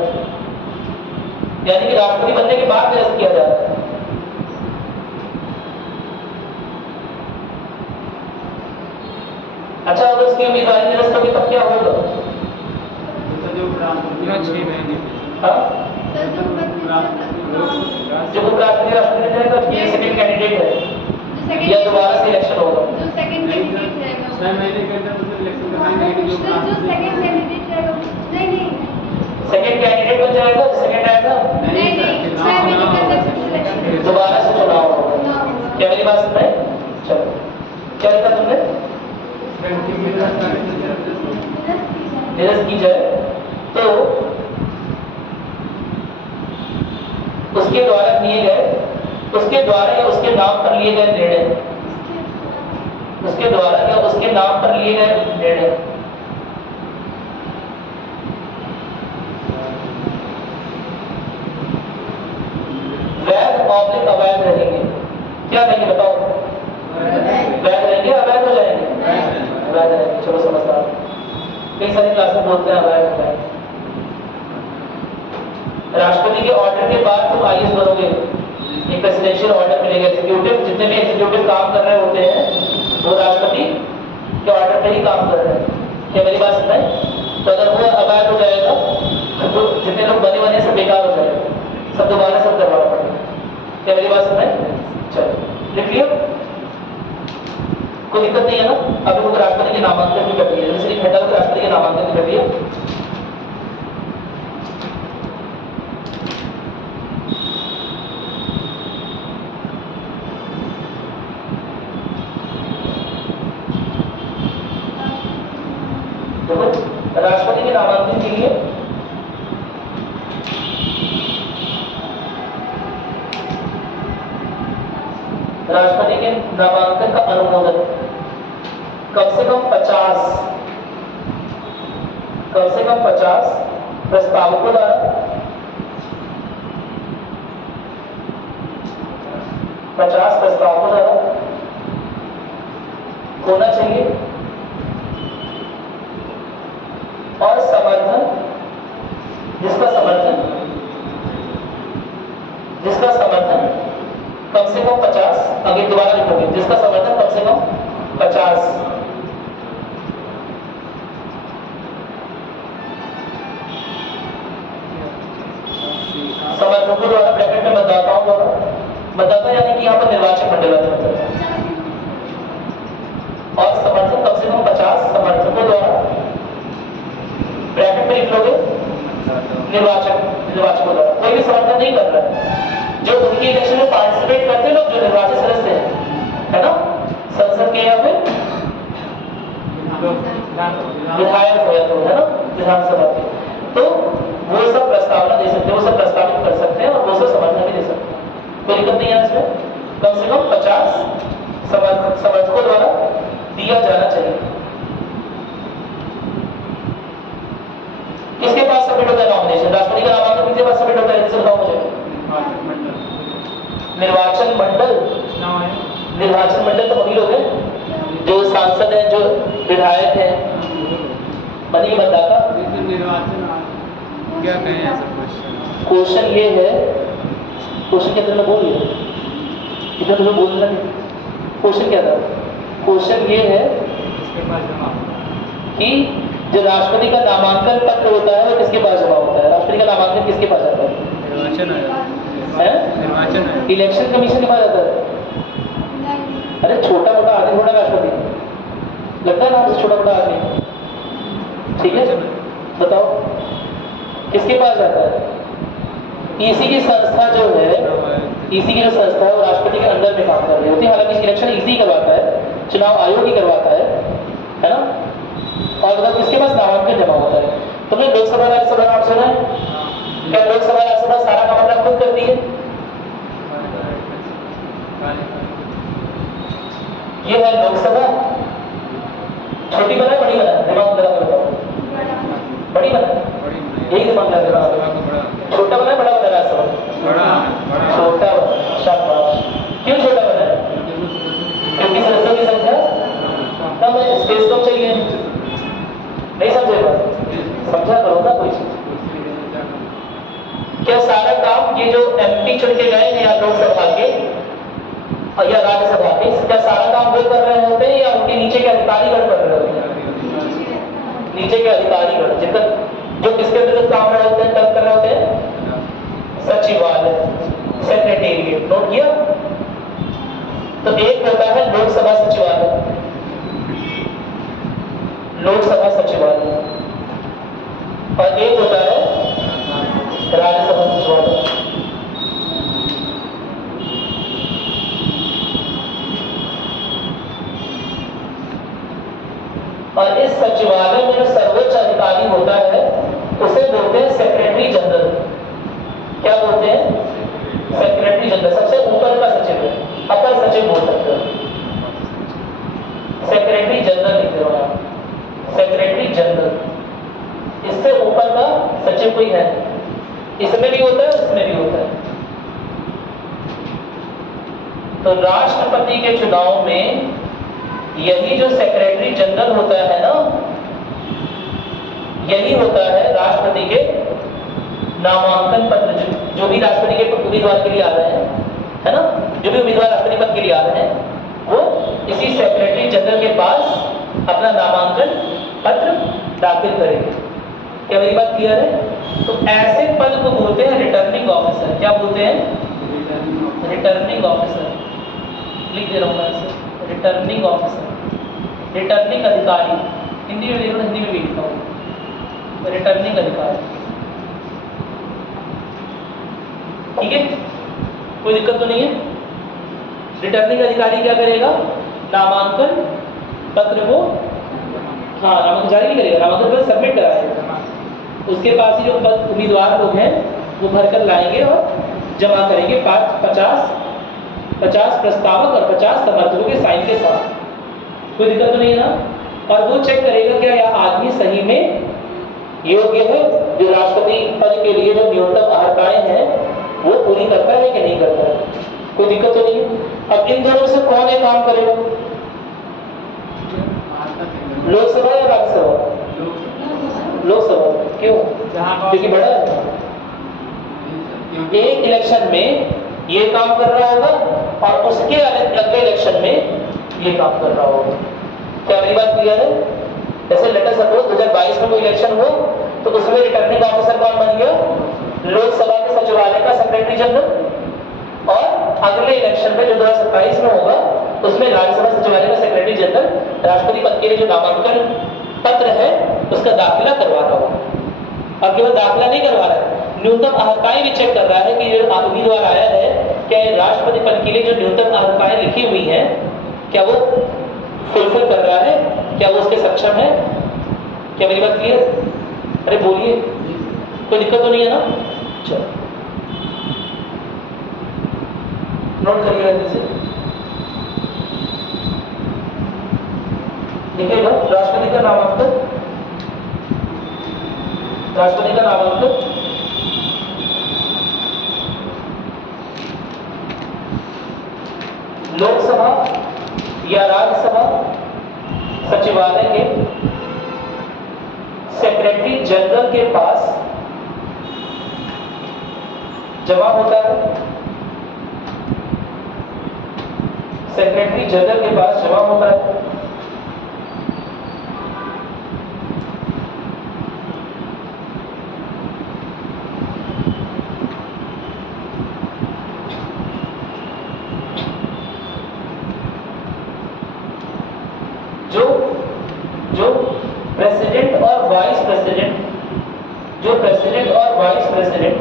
यानी कि राष्ट्रपति बनने के बाद निरस्त किया जाता है। अच्छा, अगर उसकी उम्मीदवारी निरस्त होगी तब क्या होगा? या 6 महीने हाँ, सर जो जो उपराष्ट्रपति राष्ट्रपति रहेगा ये सेकंड कैंडिडेट है या दोबारा से इलेक्शन होगा? जो सेकंड कैंडिडेट रहेगा 6 महीने के अंदर तो इलेक्शन कराएंगे कि जो सर जो सेकंड कैंडिडेट रहेगा नहीं सेकंड कैंडिडेट बन जाएगा, सेकंड आएगा नहीं नहीं 6 महीने के अंदर फिर इलेक्शन दोबारा से चुनाव होगा। ना क्या मेरी बात सुन रहे? चलो, क्या लिखा तुमने? निरस्त की जाए तो उसके द्वारा किए गए, उसके द्वारा या उसके नाम पर लिए गए निर्णय, उसके द्वारा या उसके नाम पर लिए गए निर्णय वैध पब्लिक अवैध रहेंगे। क्या रहेंगे बताओ? वैध रहेंगे, अवैध हो जाएंगे? अवैध रहेंगे। चलो समझदार, कई सारी क्लासें बोलते हैं अवैध होता है। राष्ट्रपति के ऑर्डर के बाद तुम आईएएस बनोगे, एक प्रेसिडेंशियल ऑर्डर मिलेगा। एग्जीक्यूटिव जितने भी एग्जीक्यूटिव काम कर रहे होते हैं वो राष्ट्रपति के ऑर्डर पे ही काम कर रहे हैं। क्या मेरी बात सुन रहे हैं? तो अगर वो अवैध हो जाएगा तो जितने लोग बने सब बेकार हो जाएगा, सब दोबारा सब करवाना पड़ेगा। क्या मेरी बात सुन रहे हैं? चलो लिख लिया, कोई दिक्कत नहीं है ना? अभी वो राष्ट्रपति के नामांकन भी कर दिया, जैसे एक घंटा राष्ट्रपति के नामांकन कर दिया। राष्ट्रपति के नामांकन के लिए राष्ट्रपति के नामांकन का अनुमोदन कम से कम 50 प्रस्तावकों द्वारा 50 प्रस्तावकों द्वारा होना चाहिए और समर्थन जिसका समर्थन कम से कम 50, आगे दोबारा लिखोगे, जिसका समर्थन कम से कम 50 समर्थकों द्वारा, ब्रैकेट में मतदाताओं द्वारा, मतदाता यानी कि यहाँ पर निर्वाचन मंडल आता है, और समर्थन कम से कम 50 समर्थकों द्वारा, ब्रैकेट में लिख लोगे निर्वाचकों द्वारा। कोई भी समर्थन नहीं कर रहा है, जो उनकी इलेक्शन में पार्टिसिपेट करते हैं लोग, जो निर्वाचित सदस्य हैं, है ना, संसद के या फिर विधायक हो या तो, है ना, विधानसभा के, तो वो सब प्रस्तावना दे सकते हैं, वो सब प्रस्तावित कर सकते हैं और वो सब समर्थन भी दे सकते हैं। कोई दिक्कत नहीं है इसमें। कम से कम 50 समर्थकों द्वारा दिया जाना चाहिए। किसके पास सबमिट होता है नॉमिनेशन? राष्ट्रपति का नामांकन किसके पास सबमिट होता है? जैसे बताओ मुझे। निर्वाचन मंडल तो वही लोग हैं जो सांसद हैं, जो विधायक हैं, बनी मतदाता। क्या कहें ऐसा क्वेश्चन? क्वेश्चन ये है, क्वेश्चन के अंदर मैं बोल रहा इतना तुम्हें बोलना नहीं। क्वेश्चन क्या था? क्वेश्चन ये है इसके पास जमा कि जो राष्ट्रपति का नामांकन पत्र होता है वो किसके पास जमा होता है? राष्ट्रपति का नामांकन किसके पास जाता है? निर्वाचन है। इलेक्शन कमीशन के पास जाता है। अरे छोटा मोटा आदमी थोड़ा राष्ट्रपति लगता है ना, आपसे छोटा मोटा आदमी, ठीक है? बताओ किसके पास जाता है? ईसी की संस्था जो है, ईसी की जो संस्था है वो राष्ट्रपति के अंदर में काम कर रही होती है। हालांकि इलेक्शन ईसी करवाता है, चुनाव आयोग ही करवाता है ना? और मतलब किसके पास नामांकन जमा होता है? तुमने लोकसभा राज्यसभा नाम सुना है? क्या लोकसभा राज्यसभा सारा काम अपना खुद करती है? ये है लोकसभा। छोटी बना है बड़ी बना है? दिमाग लगा कर बताओ। बड़ी बना है, यही दिमाग लगा कर। छोटा बना है बड़ा बना है राज्यसभा? छोटा बना। शाबाश। क्यों छोटा बना है? क्योंकि सदस्यों की संख्या कम काम में स्पेस कम चाहिए, नहीं समझे बात? समझा करो ना कोई चीज। क्या सारा काम ये जो एमपी चुन के गए हैं या लोकसभा के या राज्यसभा के, क्या सारा काम वो कर रहे होते हैं या उनके नीचे के अधिकारीगण कर रहे होते हैं? नीचे के अधिकारीगण जिनका जो किसके अंतर्गत काम रहे होते हैं, तब कर रहे होते हैं सचिवालय, सेक्रेटेरिएट। नोट किया? तो एक होता है लोकसभा सचिवालय, लोकसभा सचिवालय, और एक होता है राज्यसभा सचिवालय। और इस सचिवालय में जो सर्वोच्च अधिकारी होता है उसे बोलते हैं सेक्रेटरी जनरल। क्या बोलते हैं? Secretary general. सबसे ऊपर का सचिव है, अपर सचिव बोल सकते हो, सेक्रेटरी जनरल लिखते हो आप, सेक्रेटरी जनरल। इससे ऊपर का सचिव कोई है, इसमें भी होता है, इसमें भी होता है। तो राष्ट्रपति के चुनाव में यही जो सेक्रेटरी जनरल होता है ना, यही होता है राष्ट्रपति के नामांकन पत्र। जो भी राष्ट्रपति के उम्मीदवार के लिए आ रहे हैं, है ना, जो भी उम्मीदवार राष्ट्रपति पद के लिए आ रहे हैं, वो इसी सेक्रेटरी जनरल के पास अपना नामांकन पत्र दाखिल करेंगे। क्या मेरी बात क्लियर है? तो ऐसे पद को बोलते हैं रिटर्निंग ऑफिसर। क्या बोलते हैं? Returning officer. लिख दे रहा हूं मैं इसे, रिटर्निंग ऑफिसर, रिटर्निंग अधिकारी। हिंदी में लिखो, हिंदी में भी लिखा हूँ, रिटर्निंग अधिकारी। ठीक है, कोई दिक्कत तो नहीं है? रिटर्निंग अधिकारी क्या करेगा? नामांकन पत्र को, हाँ, नामांकन जारी नहीं करेगा, नामांकन पत्र सबमिट कराएगा। उसके पास ही जो उम्मीदवार लोग हैं वो भरकर लाएंगे और जमा करेंगे 50 प्रस्तावक और 50 समर्थकों के साइन के साथ। कोई दिक्कत तो नहीं है ना? और वो चेक करेगा क्या यह आदमी सही में योग्य है, जो राष्ट्रपति पद के लिए जो न्यूनतम अर्हताएं हैं वो पूरी करता है कि नहीं करता है। कोई दिक्कत तो नहीं है? अब इन दोनों से कौन ये काम करेगा? लोकसभा या राज्यसभा? लोकसभा। क्यों? क्योंकि बड़ा है। एक इलेक्शन में ये काम कर रहा होगा और उसके अगले इलेक्शन में ये काम कर रहा होगा। क्या मेरी बात क्लियर है? जैसे लेटर सपोज 2022 में कोई इलेक्शन हो तो उसमें रिटर्निंग ऑफिसर कौन बन गया? लोकसभा के सचिवालय का सेक्रेटरी जनरल। और अगले इलेक्शन में जो 2027 में होगा उसमें राज्यसभा सचिवालय का सेक्रेटरी जनरल राष्ट्रपति पद के लिए जो नामांकन पत्र है उसका दाखिला करवा रहा होगा। और केवल दाखिला नहीं करवा रहा है, न्यूनतम अर्हताएं भी चेक कर रहा है कि जो उम्मीदवार आया है क्या ये राष्ट्रपति पद के लिए जो न्यूनतम अर्हताएं लिखी हुई हैं क्या वो फुलफिल कर रहा है, क्या वो उसके सक्षम है। क्या मेरी बात क्लियर? अरे बोलिए, कोई दिक्कत तो नहीं है ना? चलो नोट करिएगा जैसे देखिएगा, राष्ट्रपति का नामांकन, राष्ट्रपति का नामांकन लोकसभा या राज्यसभा सचिवालय के सेक्रेटरी जनरल के पास जमा होता है। सेक्रेटरी जनरल के पास जमा होता है। जो प्रेसिडेंट और वाइस प्रेसिडेंट, जो प्रेसिडेंट और वाइस प्रेसिडेंट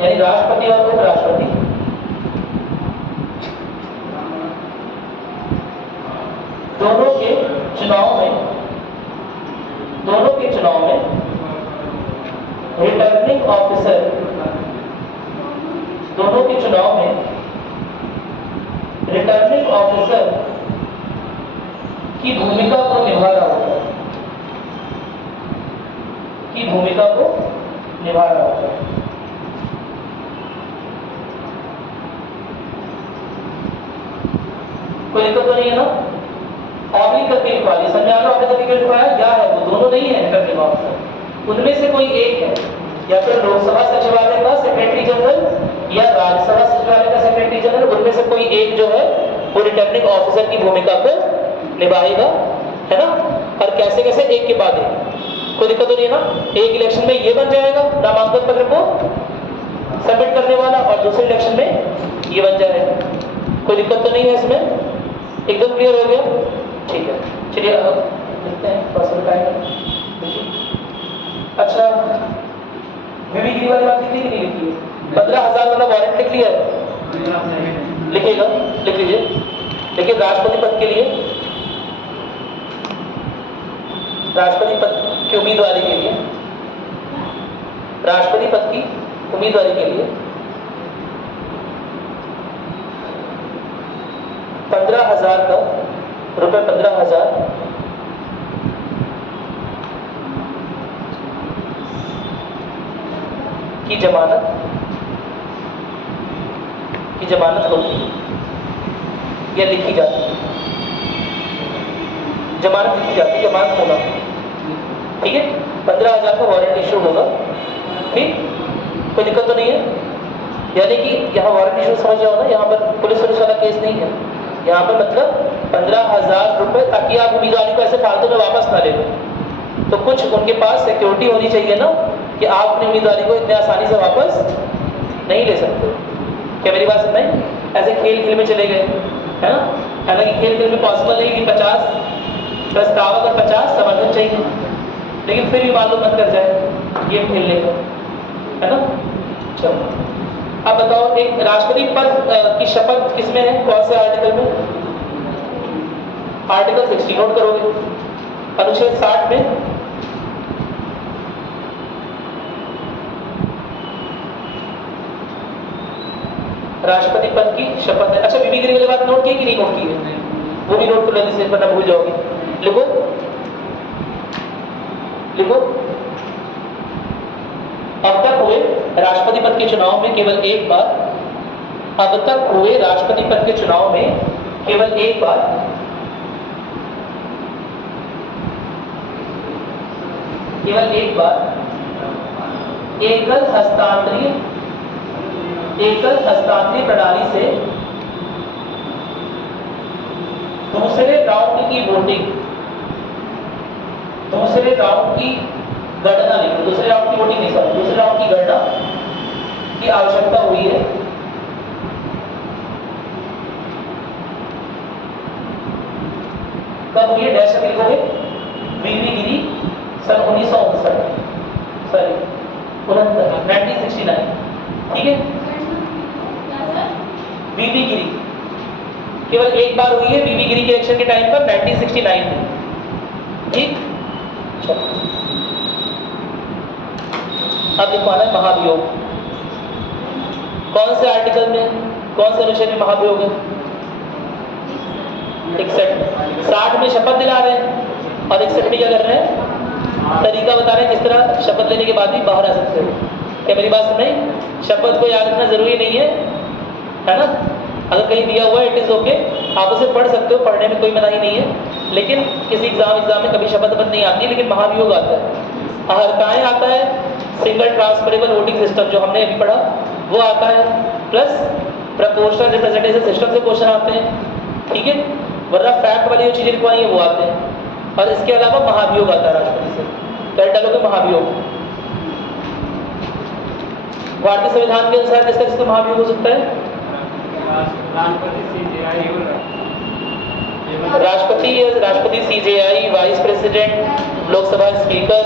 यानी राष्ट्रपति और उपराष्ट्रपति दोनों के चुनाव में रिटर्निंग ऑफिसर, दोनों के चुनाव में रिटर्निंग ऑफिसर की भूमिका को निभा रहा होता है, की भूमिका को निभा रहा होता है। कोई दिक्कत तो नहीं है ना? ऑब्लिक करके लिखवा दिया, संज्ञान ऑब्लिक करके लिखवाया, या है वो दोनों नहीं है रिटर्निंग ऑफिसर, उनमें से कोई एक है, या फिर लोकसभा सचिवालय का सेक्रेटरी जनरल या राज्यसभा सचिवालय का सेक्रेटरी जनरल, उनमें से कोई एक जो है वो रिटर्निंग ऑफिसर की भूमिका को निभाएगा, है ना। और कैसे कैसे, एक के बाद एक, कोई दिक्कत तो नहीं है ना। एक इलेक्शन में ये बन जाएगा नामांकन पत्र को सबमिट करने वाला, और दूसरे इलेक्शन में ये बन जाएगा, कोई दिक्कत तो नहीं है इसमें, एकदम क्लियर हो गया, ठीक है। चलिए अब देखते हैं पर्सनल टाइम। अच्छा, वीवी वाली बात लिखी कि नहीं लिखी? 15,000 वाला वारंट लिख लिया है, लिखिएगा, लिख लीजिए। देखिए राष्ट्रपति पद के लिए, राष्ट्रपति पद की उम्मीदवारी के लिए, राष्ट्रपति पद की उम्मीदवारी के लिए 15,000 का रुपए, 15,000 की जमानत होती है या लिखी जाती है, जमानत लिखी जाती है, जमानत होगा, ठीक है। 15,000 का वारंट इशू होगा, ठीक, कोई दिक्कत तो नहीं है। यानी कि यहाँ वारंट इशू समझ जाओ ना, यहाँ पर पुलिस वाला केस नहीं है, यहाँ पर मतलब 15,000 रुपए, ताकि आप उम्मीदवारी को ऐसे फालतू में वापस ना ले लो, तो कुछ उनके पास सिक्योरिटी होनी चाहिए ना, कि आप अपनी उम्मीदवारी को इतने आसानी से वापस नहीं ले सकते। क्या मेरी बात समझ? ऐसे खेल में चले गए, है ना। हालांकि खेल में पॉसिबल नहीं कि 50 प्रस्तावक और 50 समर्थन चाहिए, लेकिन फिर भी मालूम मत कर जाए गेम खेलने का, है ना। चलो अब बताओ, एक राष्ट्रपति पद की शपथ किसमें है, कौन से आर्टिकल में? आर्टिकल 60 नोट करोगे, अनुच्छेद 60 में राष्ट्रपति पद की शपथ है। अच्छा, बीबी गिरी वाली बात नोट की कि नहीं नोट की है? वो भी नोट कर लो, जिससे वरना भूल जाओगे। लिखो लिखो, अब तक हुए राष्ट्रपति पद के चुनाव में केवल एक बार, अब तक हुए राष्ट्रपति पद के चुनाव में केवल एक बार एकल हस्तांतरीय प्रणाली से दूसरे राउंड की वोटिंग, दूसरे राउंड की गणना नहीं, दूसरे राउंड की वोटिंग नहीं, सर दूसरे राउंड की गणना की आवश्यकता हुई है। कब हुई है? डैश करके लिखोगे, वीवी गिरी सन 1959, सॉरी 1969, ठीक है। वीवी गिरी केवल एक बार हुई है, वीवी गिरी के इलेक्शन के टाइम पर 1969 में, ठीक। अब लिखवाना है महाभियोग, कौन से आर्टिकल में, कौन से अनुच्छेद में महाभियोग है? 61। 60 में शपथ दिला रहे हैं और 61 में क्या कर रहे हैं? तरीका बता रहे हैं किस तरह शपथ लेने के बाद भी बाहर आ सकते हो। क्या मेरी बात सुनाई? शपथ को याद रखना जरूरी नहीं है ना। अगर कहीं दिया हुआ है इट इज ओके, आप उसे पढ़ सकते हो, पढ़ने में कोई मनाही नहीं है, लेकिन किसी एग्जाम में कभी शपथ नहीं आती, लेकिन महाभियोग आता है, अहर्ताएं आता है, सिंगल ट्रांसफरेबल वोटिंग सिस्टम जो हमने अभी पढ़ा वो आता है, प्लस प्रोपोर्शनल रिप्रेजेंटेशन सिस्टम से क्वेश्चन आते हैं, ठीक है। वरना फैक्ट वाली जो चीजें लिखवाई है वो आते हैं, और इसके अलावा महाभियोग आता है राष्ट्रपति से। क्या डालोगे? महाभियोग। भारतीय संविधान के अनुसार किसका किसका महाभियोग हो सकता है? राष्ट्रपति, CJI, vice president, Lok Sabha speaker,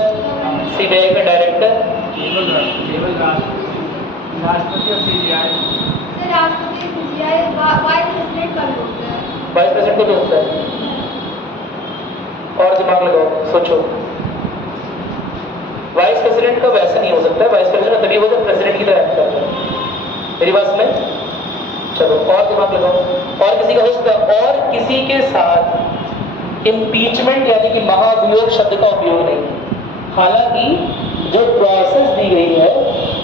CBI का डायरेक्टर। राष्ट्रपति और सीजेआई, राष्ट्रपति, सीजेआई, वाइस प्रेसिडेंट का भी होता है, वाइस प्रेसिडेंट को भी होता है। और दिमाग लगाओ, सोचो। वाइस प्रेसिडेंट का वैसे नहीं हो सकता, वाइस प्रेसिडेंट तभी हो जब प्रेसिडेंट की तरह एक्ट करता है। मेरी बात सुने? चलो और दिमाग लगाओ। और किसी का हो सकता है, और किसी के साथ इम्पीचमेंट यानी कि महाभियोग शब्द का उपयोग नहीं। हालांकि जो प्रोसेस दी गई है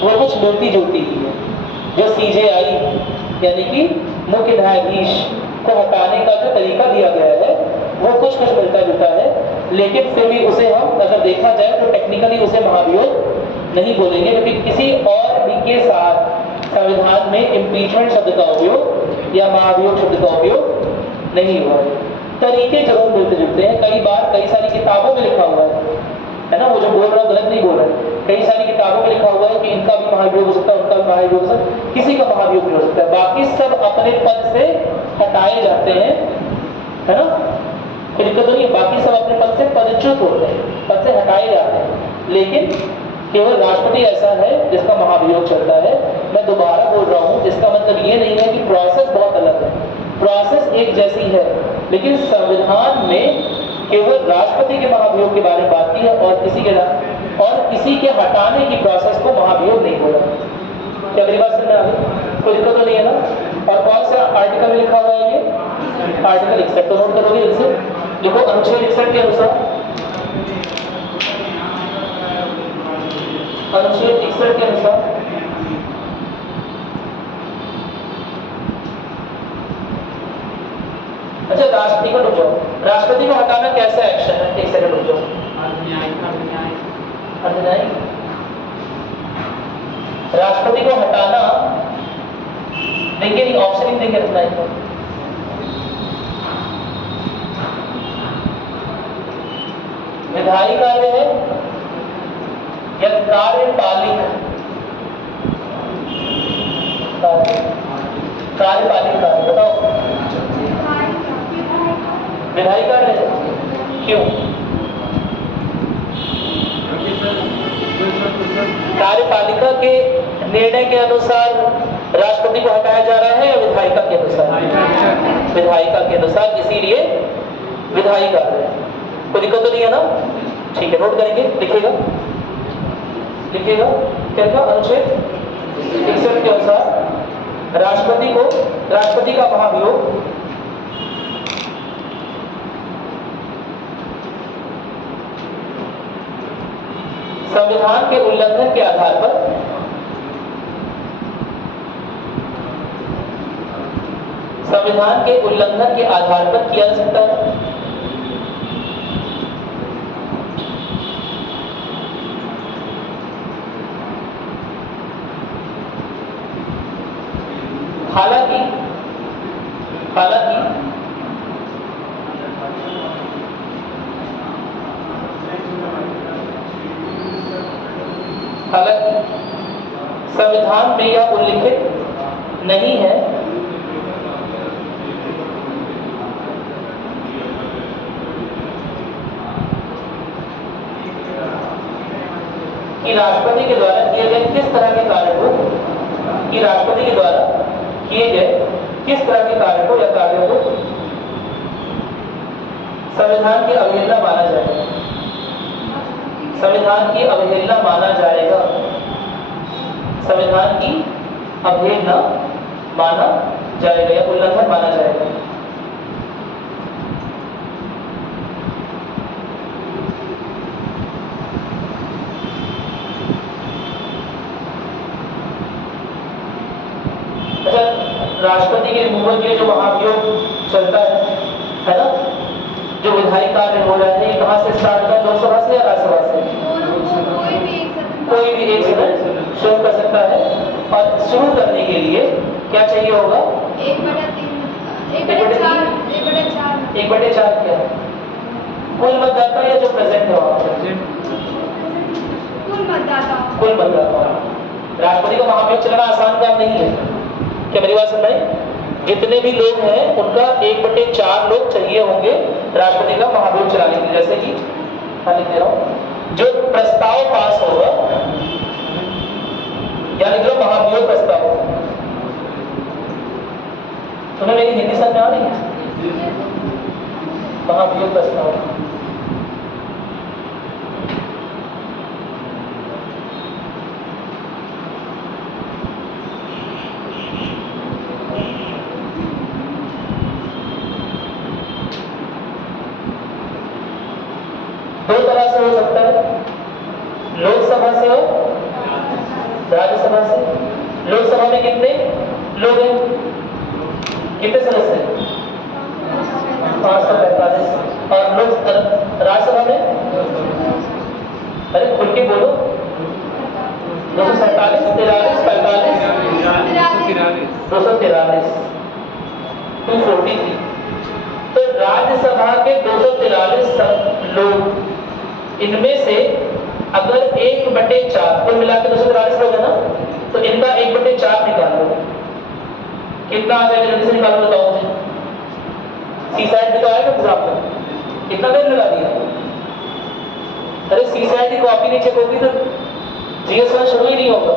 वो कुछ मिलती जुलती ही है। जो सीजेआई यानी कि मुख्य न्यायाधीश को हटाने का जो तरीका दिया गया है वो कुछ कुछ मिलता जुलता है, लेकिन फिर भी उसे हम अगर देखा जाए तो टेक्निकली उसे महाभियोग नहीं बोलेंगे, क्योंकि किसी और भी के साथ संविधान में इम्पीचमेंट शब्द का उपयोग या महाभियोग शब्द का उपयोग नहीं हुआ है। तरीके जरूर मिलते जुलते हैं, कई बार कई सारी किताबों में लिखा हुआ है ना, वो जो बोल रहा गलत नहीं बोल रहा है, कई सारी किताबों में लिखा हुआ है कि इनका भी महाभियोग हो सकता है, उनका भी महाभियोग हो सकता है, किसी का महाभियोग नहीं हो सकता है, बाकी सब अपने पद से हटाए जाते हैं, है ना, कोई दिक्कत तो नहीं है, बाकी सब अपने पद से पदच्युत होते हैं, पद से हटाए जाते हैं, लेकिन केवल राष्ट्रपति ऐसा है जिसका महाभियोग चलता है। मैं दोबारा बोल रहा हूँ, इसका मतलब ये नहीं है कि प्रोसेस बहुत अलग है, प्रोसेस एक जैसी है, लेकिन संविधान में केवल राष्ट्रपति के महाभियोग के बारे में बात की है और किसी के हटाने की प्रोसेस को महाभियोग नहीं बोला। क्या मेरी बात समझ आ गई? कोई दिक्कत तो नहीं है ना? और कौन सा आर्टिकल में लिखा हुआ है ये? आर्टिकल 61, तो नोट करोगे इनसे, देखो अनुच्छेद 61 के अनुसार, अनुच्छेद 61 के अनुसार अच्छा राष्ट्रपति को रुक जाओ, राष्ट्रपति को हटाना कैसा एक्शन है? एक सेकंड रुक जाओ। अधिनायक राष्ट्रपति को हटाना, देखिए नहीं ऑप्शन ही देंगे अधिनायक को, विधायी कार्य है या कार्यपालिक कार्यपालिक कार्य? बताओ। विधायी कार्य है, क्यों? कार्यपालिका के निर्णय के अनुसार राष्ट्रपति को हटाया जा रहा है या विधायिका के अनुसार? विधायिका के अनुसार, इसीलिए विधायी कार्य है। कोई दिक्कत तो नहीं है ना? ठीक है, नोट करेंगे, लिखिएगा क्या लिखा? अनुच्छेद 61 के अनुसार राष्ट्रपति का महाभियोग संविधान के उल्लंघन के आधार पर किया जा सकता है। हालांकि संविधान में यह उल्लिखित नहीं है कि राष्ट्रपति के द्वारा किए गए किस तरह के कार्य को या कार्यों को संविधान की अवहेलना माना जाएगा। संविधान की अवहेलना माना जाएगा या उल्लंघन माना जाएगा। अच्छा, राष्ट्रपति के रिमूवल के लिए जो महाभियोग चलता है ना, जो विधायी कार्य हो रहा है, ये कहाँ से स्टार्ट होता है? लोकसभा से या राज्यसभा से? कोई भी एक सदन शुरू कर सकता है, और शुरू करने के लिए क्या चाहिए होगा? 1/4 क्या है? कुल मतदाता या जो प्रेजेंट है वहां पर? कुल मतदाता। राष्ट्रपति का महाभियोग चलाना आसान काम नहीं है। क्या मेरी बात सुन रहे हैं? जितने भी लोग हैं उनका 1/4 लोग चाहिए होंगे राष्ट्रपति का महाभियोग चलाने के लिए। जैसे कि लिख दे रहा हूं, जो प्रस्ताव पास होगा, या लिख लो महाभियोग प्रस्ताव। तुम्हें मेरी हिंदी समझ में आ रही है? महाभियोग प्रस्ताव, दो तरह से हो सकता है, लोकसभा से और राज्यसभा से। लोकसभा में कितने लोग हैं? कितने सदस्य हैं? 545। बढ़ के बोलो। 247, 43, 45, 243, 243। तो राज्यसभा के 243 लोग, इनमें से अगर 1/4, कुल मिलाकर 243 लोग है ना, तो इनका 1/4 निकाल लो, कितना आ जाएगा? जल्दी से निकाल बताओ मुझे। सीसैट भी तो आएगा एग्जाम में, कितना देर लगा दिया? अरे सीसैट की कॉपी नहीं चेक होगी तो जीएस वन शुरू ही नहीं होगा।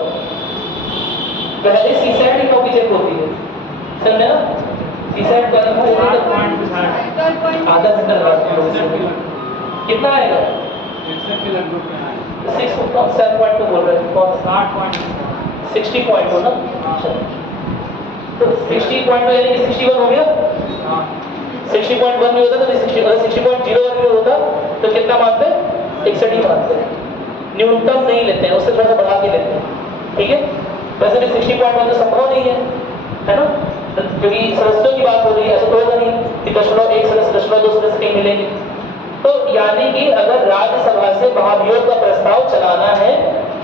पहले सीसैट की कॉपी चेक होती है, समझे ना? सीसैट का आधा घंटा लगा, कितना आएगा? 6.7 पॉइंट तो बोल रहे हैं, 60 पॉइंट हो ना? तो 60 पॉइंट यानी कि 61 हो गया। 60.1 में होता तो 60.01 में होता तो कितना मानते हैं? 61 ही मानते हैं, न्यूनतम नहीं लेते हैं, उससे थोड़ा सा बढ़ा के लेते हैं, ठीक है? वैसे भी 60.1 तो संभव नहीं है ना, क्योंकि सदस्यों की बात हो रही है, ऐसा तो होगा नहीं कि 0.1 सदस्य 0.2 सदस्य कहीं मिलेंगे। तो यानी कि अगर राज्यसभा से महाभियोग का प्रस्ताव चलाना है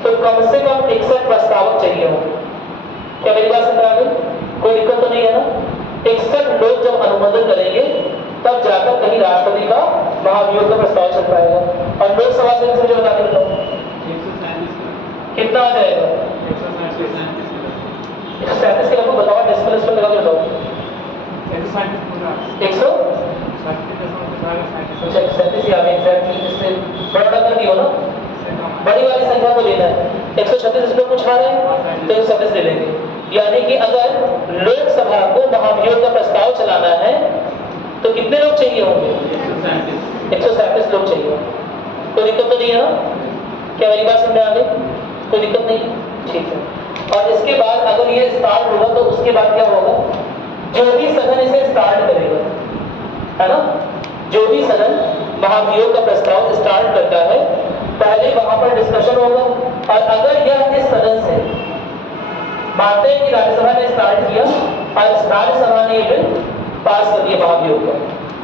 तो कम से कम 61 प्रस्तावक चाहिए होंगे। क्या मेरी बात समझ आ गई? कोई दिक्कत तो नहीं है ना? 61 लोग जब अनुमोदन करेंगे तब जाकर कहीं राष्ट्रपति का महाभियोग का प्रस्ताव चल पाएगा। और लोकसभा से मुझे बता के बताओ कितना आ जाएगा? 137 के लगभग बताओ, डेसिमल इसमें लगा के बताओ। 137 ही आ गए एग्जैक्टली, जिससे बड़ा कर दियो ना, बड़ी वाली संख्या को लेना है। 136 इसमें कुछ आ रहे हैं तो 137 ले लेंगे। यानी कि अगर लोकसभा को महाभियोग का प्रस्ताव चलाना है तो कितने लोग चाहिए होंगे? 137 लोग चाहिए। कोई दिक्कत तो नहीं है ना? क्या मेरी बात समझ आ गई? कोई दिक्कत नहीं है, ठीक है। और इसके बाद अगर ये स्टार्ट होगा तो उसके बाद क्या होगा? जो भी सदन इसे स्टार्ट करेगा, है ना, जो भी सदन महाभियोग का प्रस्ताव स्टार्ट करता है, पहले वहां पर डिस्कशन होगा। और अगर यह इस सदन से मानते हैं कि राज्यसभा ने स्टार्ट किया और राज्यसभा ने ये बिल पास कर दिया महाभियोग का,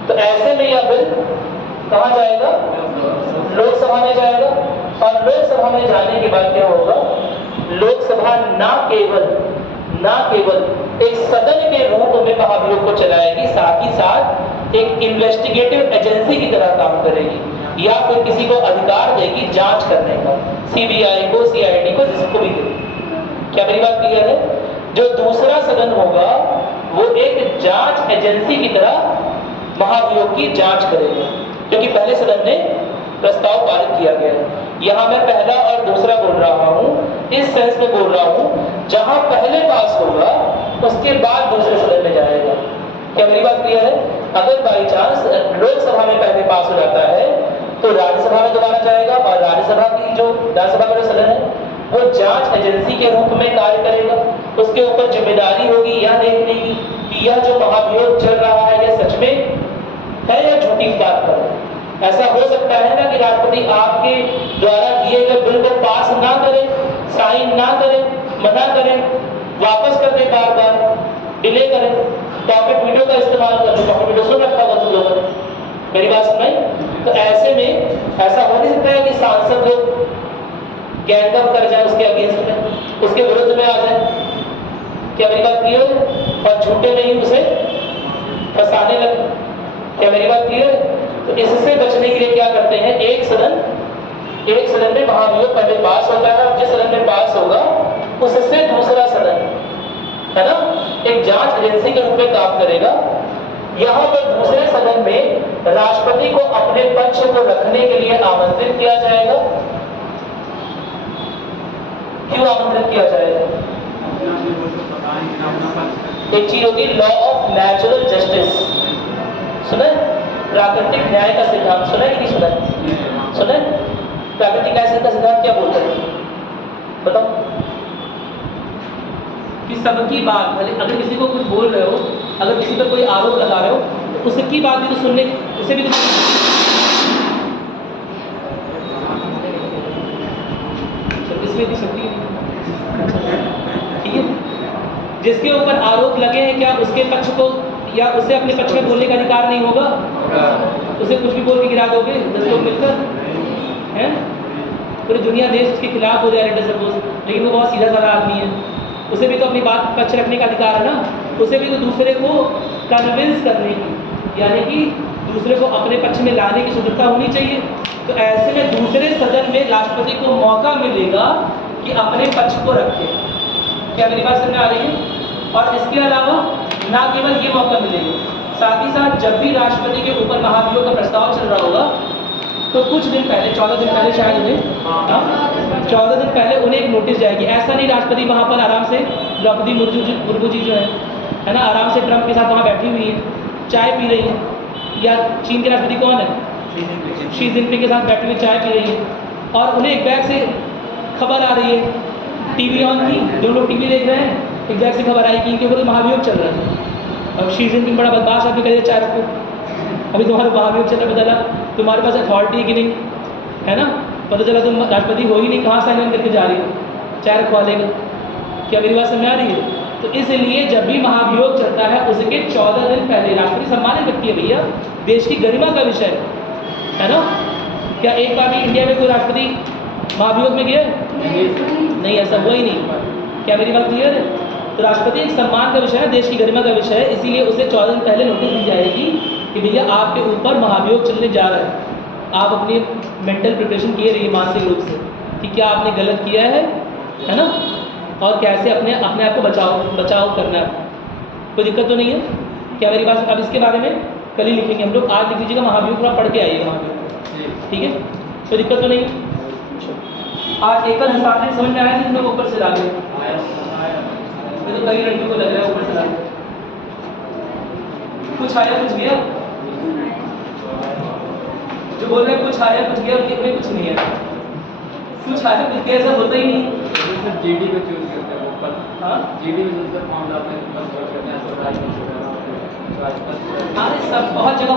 तो ऐसे में यह बिल कहां जाएगा? लोकसभा में जाएगा। और लोकसभा में जाने के बाद क्या होगा? लोकसभा ना केवल एक सदन के रूप में महाभियोग को चलाएगी, साथ ही साथ एक इन्वेस्टिगेटिव एजेंसी की तरह काम करेगी, या फिर किसी को अधिकार देगी जांच करने का, सीबीआई को, सीआईडी को, जिसको भी दे। क्या मेरी बात क्लियर है? जो दूसरा सदन होगा वो एक जांच एजेंसी की तरह महाभियोग की जांच करेगा, क्योंकि पहले सदन ने प्रस्ताव पारित किया गया है। यहाँ मैं पहला और दूसरा बोल रहा हूँ, इस सेंस में बोल रहा हूँ जहां पहले पास होगा उसके बाद दूसरे सदन में जाएगा। क्या मेरी बात क्लियर है? अगर बाई चांस लोकसभा में पहले पास हो जाता है तो राज्यसभा में दोबारा जाएगा, और राज्यसभा का जो सदन है वो जांच एजेंसी के रूप में कार्य करेगा। उसके ऊपर जिम्मेदारी होगी यह देखने की कि यह जो महाभियोग चल रहा है यह सच में है या झूठी बात पर है। ऐसा हो सकता है ना कि राष्ट्रपति आपके द्वारा दिए गए बिल को पास ना करें, साइन ना करें, मना करें, वापस कर दें, बार बार डिले करें। पॉकेट वीडियो का इस्तेमाल कर लो, पॉकेट वीडियो सुन रखा होगा तुम लोगों ने, मेरी बात सुनाई? तो ऐसे में ऐसा हो नहीं सकता है कि सांसद लोग गैंगअप कर जाए उसके अगेंस्ट में, उसके विरुद्ध में आ जाए। क्या मेरी बात क्लियर है? और झूठे नहीं उसे फंसाने लगे। क्या मेरी बात क्लियर है? तो इससे बचने के लिए क्या करते हैं? एक सदन में महाभियोग पहले पास होता है, और जिस सदन में पास होगा उससे दूसरा सदन, है ना, एक जांच एजेंसी के रूप में काम करेगा। यहाँ पर दूसरे सदन में राष्ट्रपति को अपने पक्ष को रखने के लिए आमंत्रित किया जाएगा। क्यों आमंत्रित किया जाएगा? एक चीज होगी लॉ ऑफ नेचुरल जस्टिस, सुना है? प्राकृतिक न्याय का सिद्धांत सुना है कि नहीं सुना है? सुना है? प्राकृतिक न्याय का सिद्धांत क्या बोलता है बताओ? कि सबकी बात, भले अगर किसी को कुछ बोल रहे हो, अगर किसी पर कोई आरोप लगा रहे हो तो उसकी बात भी तो सुनने, उसे भी तो इसमें भी शक्ति नहीं, ठीक है? जिसके ऊपर आरोप लगे हैं क्या उसके पक्ष को या उसे अपने पक्ष में बोलने का अधिकार नहीं होगा? उसे कुछ भी बोल के गिरा दोगे 10 लोग मिलकर, हैं? पूरी दुनिया देश उसके खिलाफ हो जाए लेटर सपोज, लेकिन वो बहुत सीधा साधा आदमी है, उसे भी तो अपनी बात पक्ष रखने का अधिकार है ना, उसे भी तो दूसरे को कन्विंस करने की, यानी कि दूसरे को अपने पक्ष में लाने की स्वतंत्रता होनी चाहिए। तो ऐसे में दूसरे सदन में राष्ट्रपति को मौका मिलेगा कि अपने पक्ष को रखे। क्या मेरी बात समझ आ रही है? और इसके अलावा ना केवल ये मौका मिलेगा, साथ ही साथ जब भी राष्ट्रपति के ऊपर महाभियोग का प्रस्ताव चल रहा होगा तो कुछ दिन पहले, 14 दिन पहले शायद उन्हें 14 दिन पहले उन्हें एक नोटिस जाएगी। ऐसा नहीं राष्ट्रपति वहाँ पर आराम से, द्रौपदी मुर्मू जी जो है ना, आराम से ट्रंप के साथ वहाँ बैठी हुई है, चाय पी रही है, या चीन के राष्ट्रपति कौन है, शी जिनपिंग के साथ बैठी हुई चाय पी रही है, और उन्हें एक बैग से खबर आ रही है, टीवी ऑन की, जो लोग टीवी देख रहे हैं, एक बैग से खबर आई कि इनके ऊपर महाभियोग चल रहा है। अब शी जिनपिंग बड़ा बदमाश आदमी, कह चाय रखो, अभी तुम्हारा महाभियोग चल रहा है, पता चला तुम्हारे पास अथॉरिटी कि नहीं है ना, पता चला तुम राष्ट्रपति हो ही नहीं, कहाँ साइन करके जा रही हो, चाय रखवा लेगा। क्या मेरी बात समझ आ रही है? तो इसलिए जब भी महाभियोग चलता है उसके 14 दिन पहले राष्ट्रपति सम्मानित व्यक्ति है भैया, देश की गरिमा का विषय है ना। क्या एक बार भी इंडिया में कोई राष्ट्रपति महाभियोग में गया? नहीं, ऐसा हुआ ही नहीं। क्या मेरी बात क्लियर है? तो राष्ट्रपति एक सम्मान का विषय है, देश की गरिमा का विषय है, इसीलिए उसे 14 दिन पहले नोटिस दी जाएगी कि भैया आपके ऊपर महाभियोग चलने जा रहा है, आप अपनी मेंटल प्रिपरेशन किए रहिए मानसिक रूप से कि क्या आपने गलत किया है ना, और कैसे अपने आप को बचाव करना है। कोई दिक्कत तो नहीं है? क्या मेरी बात? अब इसके बारे में कल ही लिखेंगे हम लोग, आज लिख लीजिएगा महाभियोग, थोड़ा पढ़ के आइएगा महाभियोग, ठीक है? कोई दिक्कत तो नहीं? आज एकल हस्ताक्षर समझ में आया जिसमें ऊपर से लागे, तो कई लड़कियों को लग रहा है ऊपर से लागे, कुछ आया कुछ गया, जो बोल रहे हैं कुछ आया कुछ गया, उनके में कुछ नहीं है, कुछ आया कुछ गया, ऐसा होता ही नहीं। जीडी में चूज करते हैं ऊपर, हाँ, जीडी में जो फॉर्म डालते हैं ऊपर चूज करते हैं, अरे सब बहुत जगह